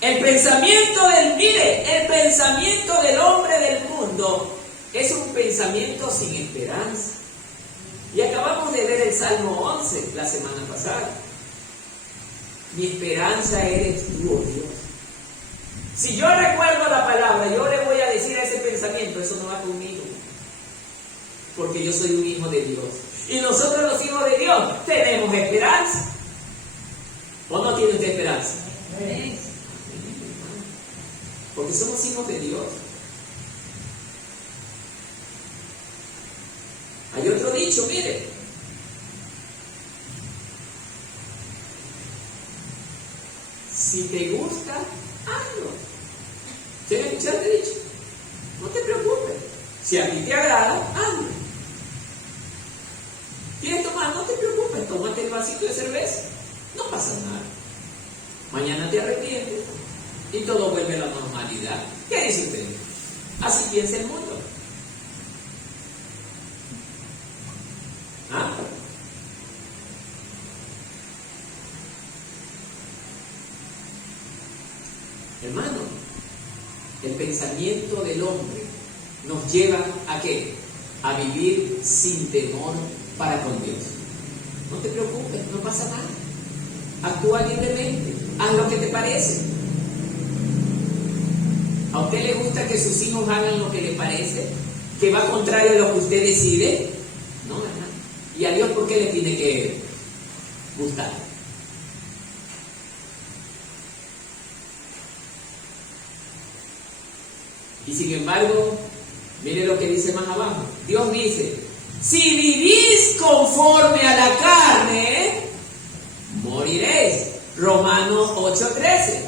El pensamiento el pensamiento del hombre del mundo es un pensamiento sin esperanza. Y acabamos de ver el Salmo 11 la semana pasada. Mi esperanza eres tú, oh Dios. Si yo recuerdo la palabra, yo le voy a decir a ese pensamiento, eso no va conmigo. Porque yo soy un hijo de Dios. Y nosotros los hijos de Dios tenemos esperanza. ¿O no tiene usted esperanza? Sí. Porque somos hijos de Dios. Hay otro dicho, mire. Si te gusta, hazlo. ¿Tienes escuchado este dicho? No te preocupes. Si a ti te agrada, hazlo. ¿Quieres tomar? No te preocupes. Tómate el vasito de cerveza. No pasa nada. Mañana te arrepientes y todo vuelve a la normalidad. ¿Qué dice usted? Así piensa el mundo. ¿Ah? Hermano, el pensamiento del hombre nos lleva a ¿qué? A vivir sin temor para con Dios. No te preocupes, no pasa nada. Actúa libremente, haz lo que te parece. ¿A usted le gusta que sus hijos hagan lo que le parece? ¿Que va contrario a lo que usted decide? No, ¿verdad? ¿Y a Dios por qué le tiene que gustar? Y sin embargo, mire lo que dice más abajo. Dios dice, si vivís conforme a la carne, moriréis. Romanos 8:13.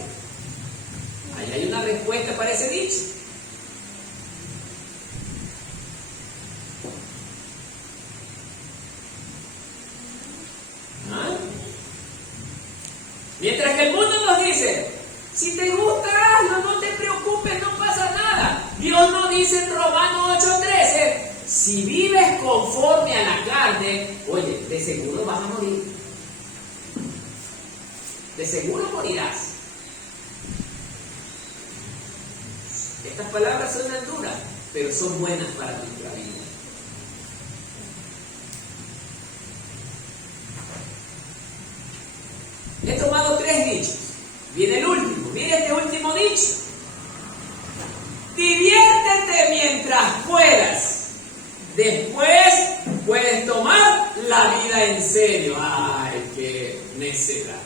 Ahí hay una respuesta para ese dicho. ¿Ah? Mientras que el mundo nos dice, si te gusta, hazlo, no te preocupes, no pasa nada. Dios nos dice en Romanos 8:13, si vives conforme a la carne, oye, de seguro vas a morir. De seguro morirás. Estas palabras suenan duras, pero son buenas para nuestra vida. He tomado 3 dichos. Viene el último. Mire este último dicho. Diviértete mientras puedas. Después puedes tomar la vida en serio. ¡Ay, qué necedad!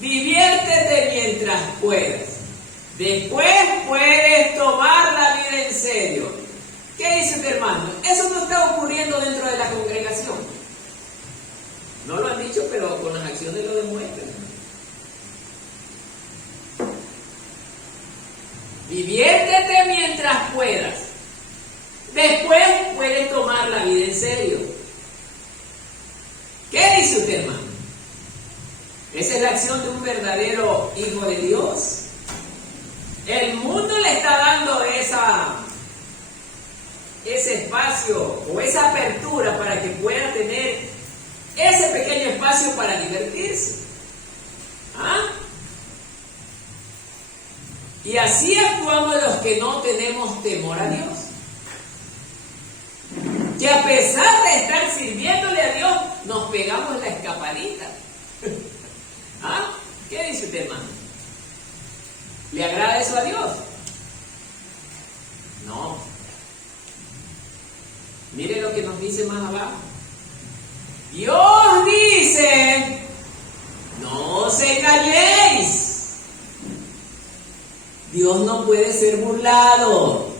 Diviértete mientras puedas. Después puedes tomar la vida en serio. ¿Qué dice este hermano? Eso no está ocurriendo dentro de la congregación. No lo han dicho, pero con las acciones lo demuestran. Diviértete mientras puedas. Después puedes tomar la vida en serio. ¿Qué dice usted, hermano? Esa es la acción de un verdadero hijo de Dios. El mundo le está dando ese espacio o esa apertura para que pueda tener ese pequeño espacio para divertirse. ¿Ah? Y así actuamos los que no tenemos temor a Dios. Que a pesar de estar sirviéndole a Dios, nos pegamos la escapadita. ¿Ah? ¿Qué dice usted, hermano? ¿Le agrada eso a Dios? No. Mire lo que nos dice más abajo. Dios dice, no os engañéis. Dios no puede ser burlado.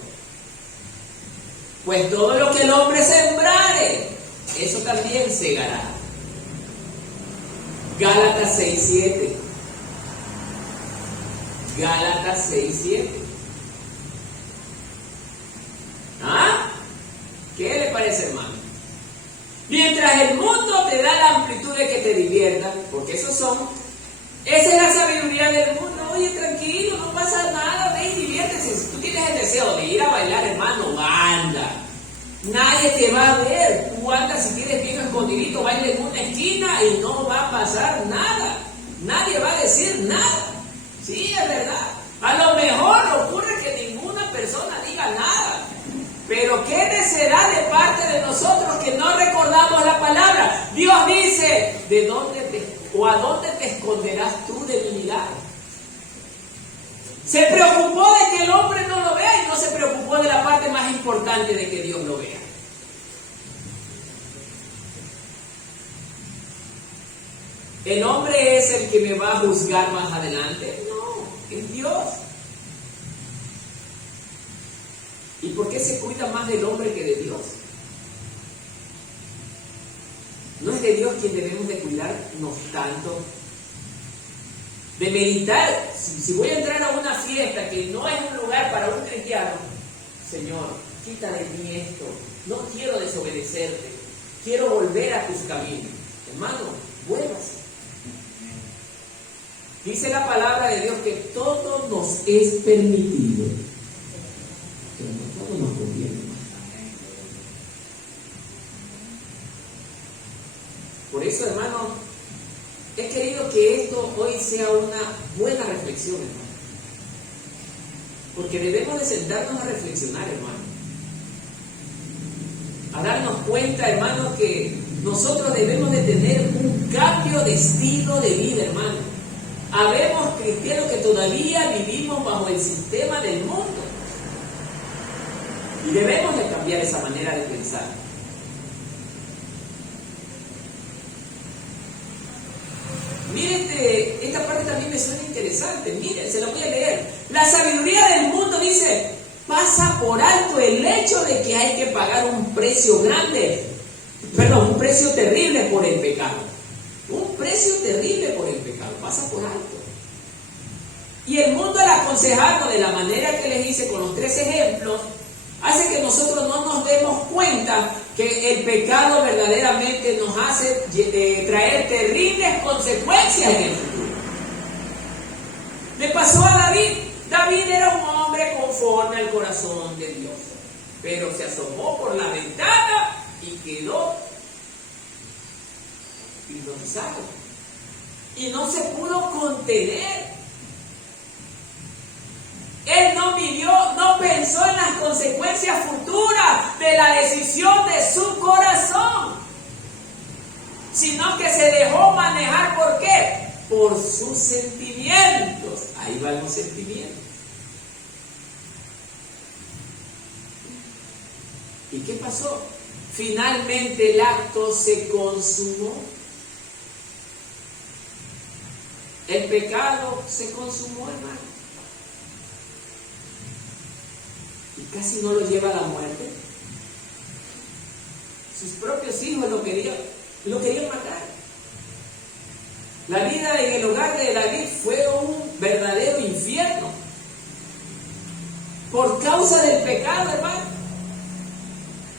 Pues todo lo que el hombre sembrare, eso también segará. Gálatas 6:7. Gálatas 6:7. ¿Ah? ¿Qué le parece, hermano? Mientras el mundo te da la amplitud de que te diviertas, porque esa es la sabiduría del mundo. Oye, tranquilo, no pasa nada, ve y diviértese. Si tú tienes el deseo de ir a bailar, hermano, anda. Nadie te va a ver. Tú andas, si quieres bien escondidito, baila en una esquina y no va a pasar nada. Nadie va a decir nada. Sí, es verdad. A lo mejor ocurre que ninguna persona diga nada. Pero ¿qué necedad de parte de nosotros que no recordamos la palabra? Dios dice, ¿a dónde te esconderás tú de mi mirada? Se preocupó de que el hombre no lo vea y no se preocupó de la parte más importante de que Dios lo vea. ¿El hombre es el que me va a juzgar más adelante? No, es Dios. ¿Y por qué se cuida más del hombre que de Dios? ¿No es de Dios quien debemos de cuidarnos tanto? De meditar, si voy a entrar a una fiesta que no es un lugar para un cristiano, Señor, quita de mí esto, no quiero desobedecerte, quiero volver a tus caminos. Hermano, vuélvase. Dice la palabra de Dios que todo nos es permitido, pero no todo nos conviene. Por eso, hermano, he querido que esto hoy sea una buena reflexión, hermano. Porque debemos de sentarnos a reflexionar, hermano. A darnos cuenta, hermano, que nosotros debemos de tener un cambio de estilo de vida, hermano. Habemos cristianos que todavía vivimos bajo el sistema del mundo. Y debemos de cambiar esa manera de pensar. Mire, esta parte también me suena interesante. Mire, se la voy a leer. La sabiduría del mundo dice, pasa por alto el hecho de que hay que pagar un precio un precio terrible por el pecado. Un precio terrible por el pecado, pasa por alto. Y el mundo, al aconsejarnos de la manera que les hice con los 3 ejemplos, hace que nosotros no nos demos cuenta que el pecado verdaderamente nos hace traer terribles consecuencias en el futuro. Le pasó a David. David era un hombre conforme al corazón de Dios, pero se asomó por la ventana y quedó hipnotizado. Y no se pudo contener. Él no vivió, no pensó en las consecuencias futuras de la decisión de su corazón, sino que se dejó manejar. ¿Por qué? Por sus sentimientos. Ahí van los sentimientos. ¿Y qué pasó? Finalmente el acto se consumó. El pecado se consumó, hermano. Y casi no lo lleva a la muerte. Sus propios hijos lo querían matar. La vida en el hogar de David fue un verdadero infierno. Por causa del pecado, hermano.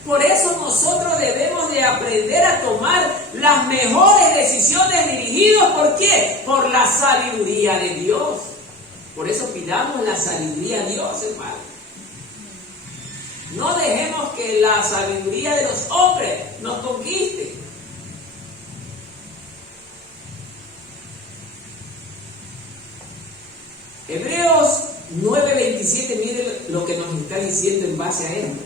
Por eso nosotros debemos de aprender a tomar las mejores decisiones dirigidos, ¿por qué? Por la sabiduría de Dios. Por eso pidamos la sabiduría a Dios, hermano. No dejemos que la sabiduría de los hombres nos conquiste. Hebreos 9:27, mire lo que nos está diciendo en base a esto.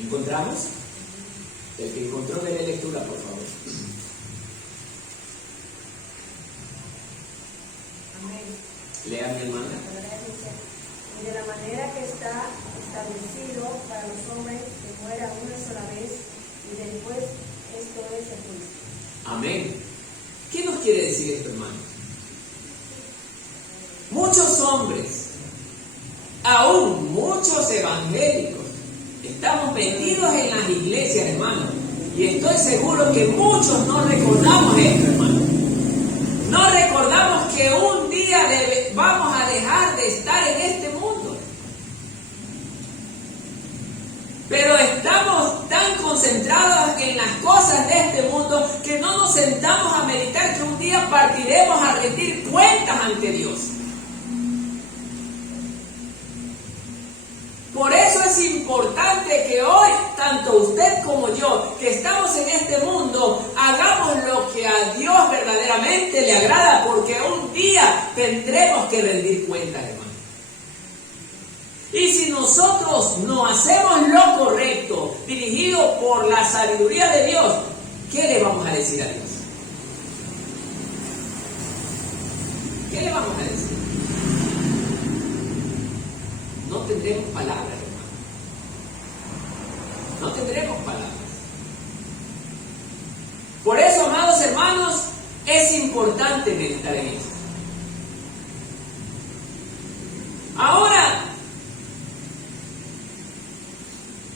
¿Encontramos? El que encontró, de lectura, por favor. Amén. Lea, mi hermana. Y de la manera que está establecido para los hombres que muera una sola vez y después esto es el juicio. Amén. ¿Qué nos quiere decir esto, hermano? Muchos hombres, aún muchos evangélicos, estamos metidos en las iglesias, hermano, y estoy seguro que muchos no recordamos esto, hermano. No recordamos que un día vamos a dejar de estar en este mundo. Pero estamos tan concentrados en las cosas de este mundo que no nos sentamos a meditar que un día partiremos a rendir cuentas ante Dios. Por eso es importante que hoy, tanto usted como yo, que estamos en este mundo, hagamos lo que a Dios verdaderamente le agrada, porque un día tendremos que rendir cuentas, hermano. Y si nosotros no hacemos lo correcto, dirigido por la sabiduría de Dios, ¿qué le vamos a decir a Dios? ¿Qué le vamos a decir? No tendremos palabras, hermano. No tendremos palabras. Por eso, amados hermanos, es importante meditar en esto. Ahora,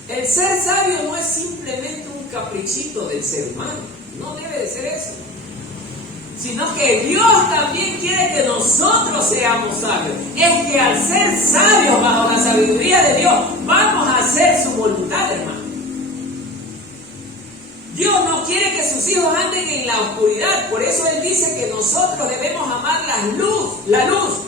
el ser sabio no es simplemente un caprichito del ser humano. No debe de ser eso. Sino que Dios también quiere que nosotros seamos sabios. Es que al ser sabios bajo la sabiduría de Dios, vamos a hacer su voluntad, hermano. Dios no quiere que sus hijos anden en la oscuridad. Por eso Él dice que nosotros debemos amar la luz.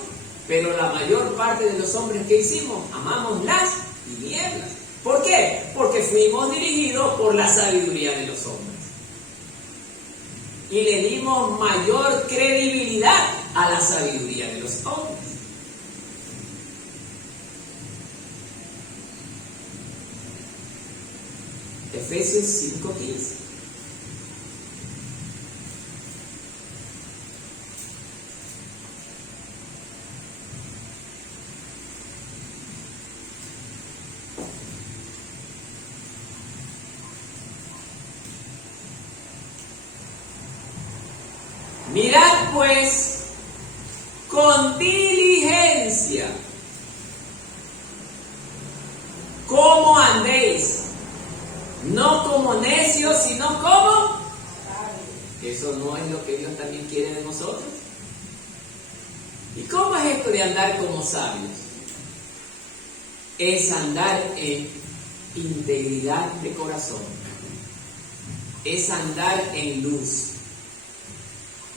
Pero la mayor parte de los hombres que hicimos, amamos las tinieblas. ¿Por qué? Porque fuimos dirigidos por la sabiduría de los hombres. Y le dimos mayor credibilidad a la sabiduría de los hombres. Efesios 5:15. Mirad pues con diligencia cómo andéis, no como necios, sino como eso no es lo que Dios también quiere de nosotros. ¿Y cómo es esto de andar como sabios? Es andar en integridad de corazón, es andar en luz.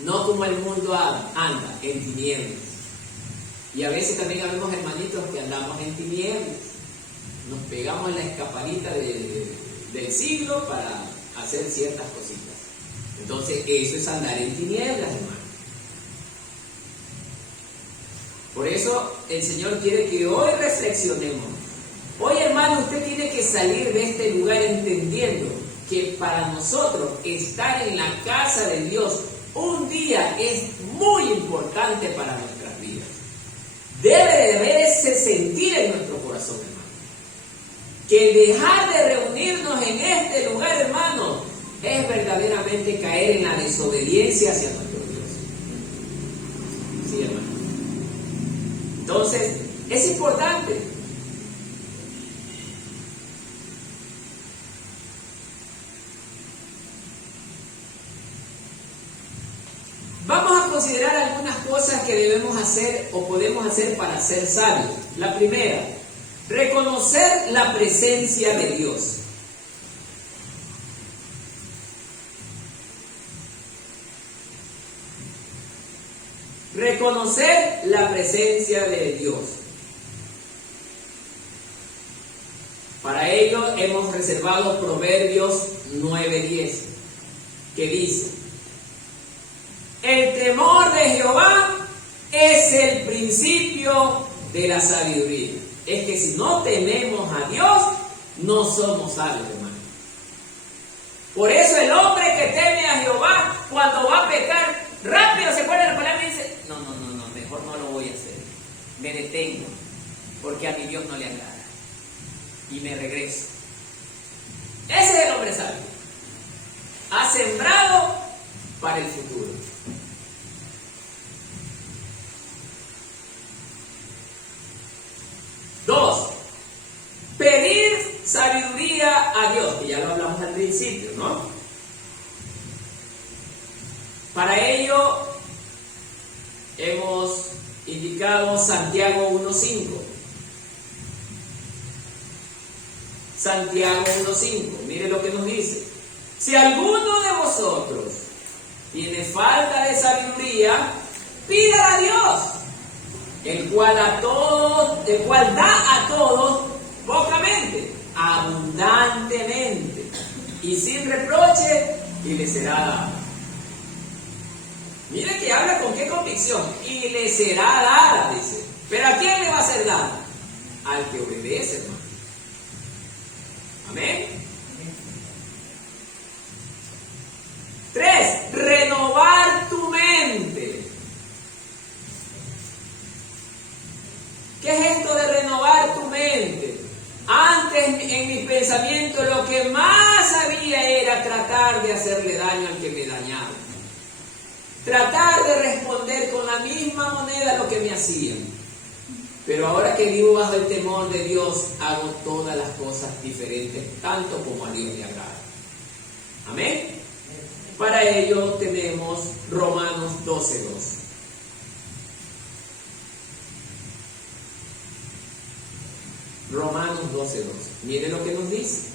No como el mundo anda, en tinieblas. Y a veces también habemos hermanitos que andamos en tinieblas. nos pegamos en la escapadita del siglo para hacer ciertas cositas. Entonces eso es andar en tinieblas, hermano. Por eso el Señor quiere que hoy reflexionemos. Hoy, hermano, usted tiene que salir de este lugar entendiendo que para nosotros estar en la casa de Dios un día es muy importante para nuestras vidas. Debe de haber ese sentir en nuestro corazón, hermano. Que dejar de reunirnos en este lugar, hermano, es verdaderamente caer en la desobediencia hacia nuestro Dios. Sí, hermano. Entonces, es importante. Vamos a considerar algunas cosas que debemos hacer o podemos hacer para ser sabios. La primera, reconocer la presencia de Dios. Reconocer la presencia de Dios. Para ello hemos reservado Proverbios 9:10, que dice: el temor de Jehová es el principio de la sabiduría. Es que si no tememos a Dios, no somos sabios, hermano. Por eso el hombre que teme a Jehová, cuando va a pecar, rápido se pone la palabra y dice: no, mejor no lo voy a hacer. Me detengo, porque a mi Dios no le agrada. Y me regreso. Ese es el hombre sabio. Ha sembrado para el futuro. Dos, pedir sabiduría a Dios, que ya lo hablamos al principio, ¿no? Para ello hemos indicado Santiago 1:5. Santiago 1:5, mire lo que nos dice: si alguno de vosotros tiene falta de sabiduría, pídala a Dios, el cual da a todos pocamente, abundantemente y sin reproche, y le será dado. Mire que habla con qué convicción. Y le será dada, dice. ¿Pero a quién le va a ser dada? Al que obedece, hermano. Amén. 3. Renovar tu mente. ¿Qué es esto de renovar tu mente? Antes en mi pensamiento lo que más había era tratar de hacerle daño al que me dañaba. Tratar de responder con la misma moneda lo que me hacían. Pero ahora que vivo bajo el temor de Dios, hago todas las cosas diferentes, tanto como a Dios le agrada. Amén. Para ello tenemos Romanos 12:2. Romanos 12:2. Mire lo que nos dice.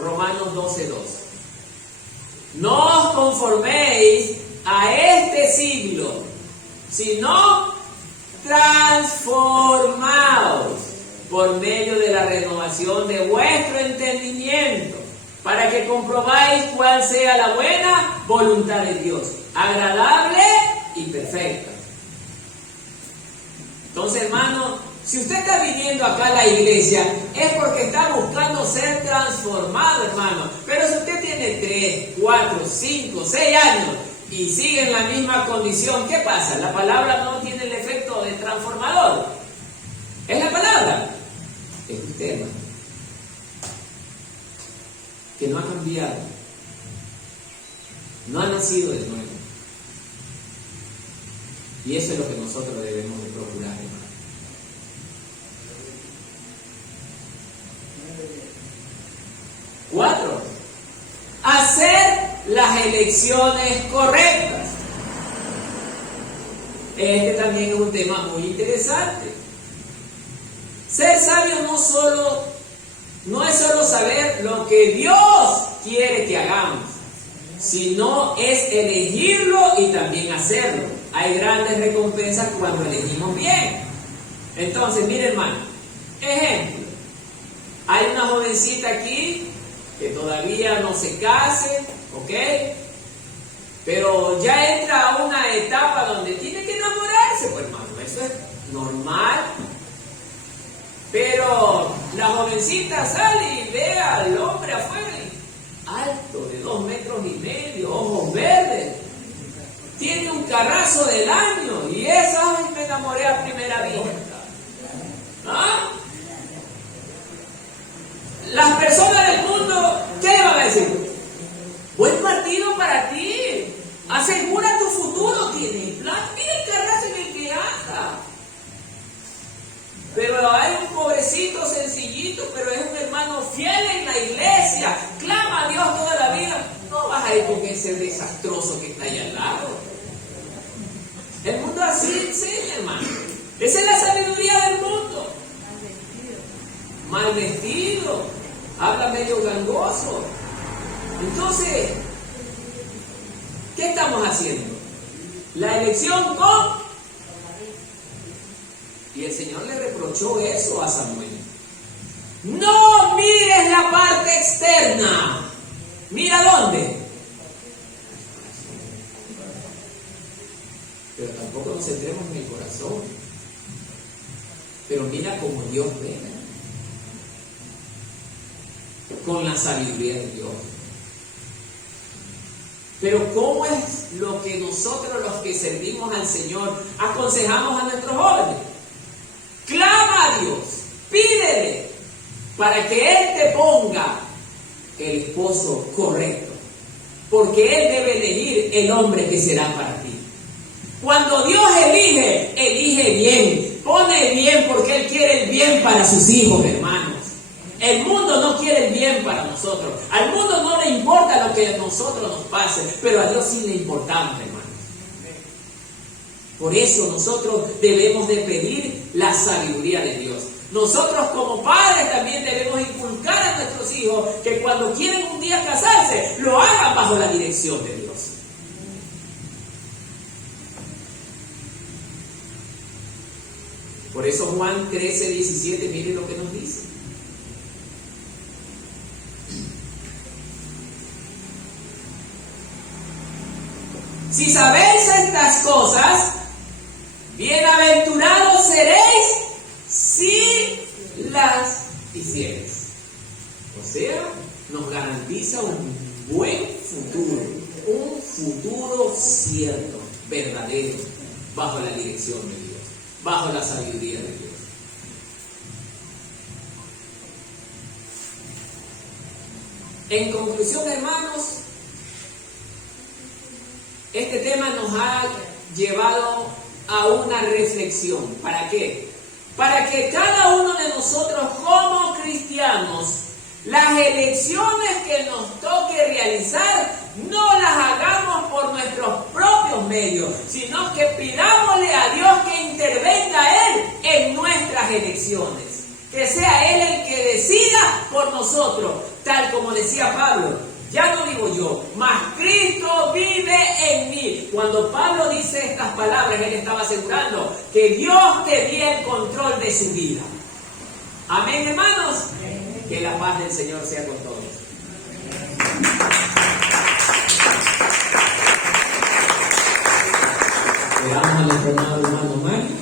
Romanos 12:2. No os conforméis a este siglo, sino transformaos por medio de la renovación de vuestro entendimiento, para que comprobáis cuál sea la buena voluntad de Dios, agradable y perfecta. Entonces, hermano, si usted está viniendo acá a la iglesia, es porque está buscando ser transformado, hermano. Pero si usted tiene 3, 4, 5, 6 años y sigue en la misma condición, ¿qué pasa? La palabra no tiene el efecto de transformador. ¿Es la palabra? Es usted, hermano, que no ha cambiado, no ha nacido de nuevo. Y eso es lo que nosotros debemos de procurar, hermano. 4. Hacer las elecciones correctas. Este también es un tema muy interesante. Ser sabio no es solo saber lo que Dios quiere que hagamos, sino es elegirlo y también hacerlo. Hay grandes recompensas cuando elegimos bien. Entonces, mire hermano, ejemplo, hay una jovencita aquí que todavía no se case, ¿ok? Pero ya entra a una etapa donde tiene que enamorarse, pues hermano, eso es normal. Pero la jovencita sale y ve al hombre afuera, alto, de 2,5 metros, ojos verdes, tiene un carrazo del año y esa, ay, me enamoré a primera vista. ¿Ah? Las personas del mundo, ¿qué le van a decir? Buen partido para ti, asegura tu futuro, tiene plan, mira el carrazo en el que anda. Pero hay un pobrecito sencillito, pero es un hermano fiel en la iglesia, clama a Dios toda la vida. No vas a ir con ese desastroso que está ahí al lado. El mundo así enseña, hermano. Esa es la sabiduría del mundo. Mal vestido, habla medio gangoso. Entonces, ¿qué estamos haciendo? La elección con... Y el Señor le reprochó eso a Samuel. No mires la parte externa. Mira dónde. Pero tampoco nos centremos en el corazón. Pero mira como Dios ve. Con la sabiduría de Dios. Pero ¿cómo es lo que nosotros los que servimos al Señor aconsejamos a nuestros jóvenes? Clama a Dios, pídele para que Él te ponga el esposo correcto, porque Él debe elegir el hombre que será para ti. Cuando Dios elige, elige bien, pone bien porque Él quiere el bien para sus hijos, hermanos. El mundo no quiere el bien para nosotros, al mundo no le importa lo que a nosotros nos pase, pero a Dios sí le importamos, hermanos. Por eso nosotros debemos de pedir la sabiduría de Dios. Nosotros como padres también debemos inculcar a nuestros hijos que cuando quieren un día casarse, lo hagan bajo la dirección de Dios. Por eso Juan 13:17, miren lo que nos dice. Si sabéis estas cosas, bienaventurados seréis si las hiciereis. O sea, nos garantiza un buen futuro, un futuro cierto, verdadero, bajo la dirección de Dios, bajo la sabiduría de Dios. En conclusión, hermanos, este tema nos ha llevado a una reflexión. ¿Para qué? Para que cada uno de nosotros como cristianos, las elecciones que nos toque realizar, no las hagamos por nuestros propios medios, sino que pidámosle a Dios que intervenga Él en nuestras elecciones. Que sea Él el que decida por nosotros, tal como decía Pablo. Ya no vivo yo, mas Cristo vive en mí. Cuando Pablo dice estas palabras, él estaba asegurando que Dios tenía el control de su vida. Amén, hermanos. Que la paz del Señor sea con todos. Le damos a nuestro amado hermano Mario.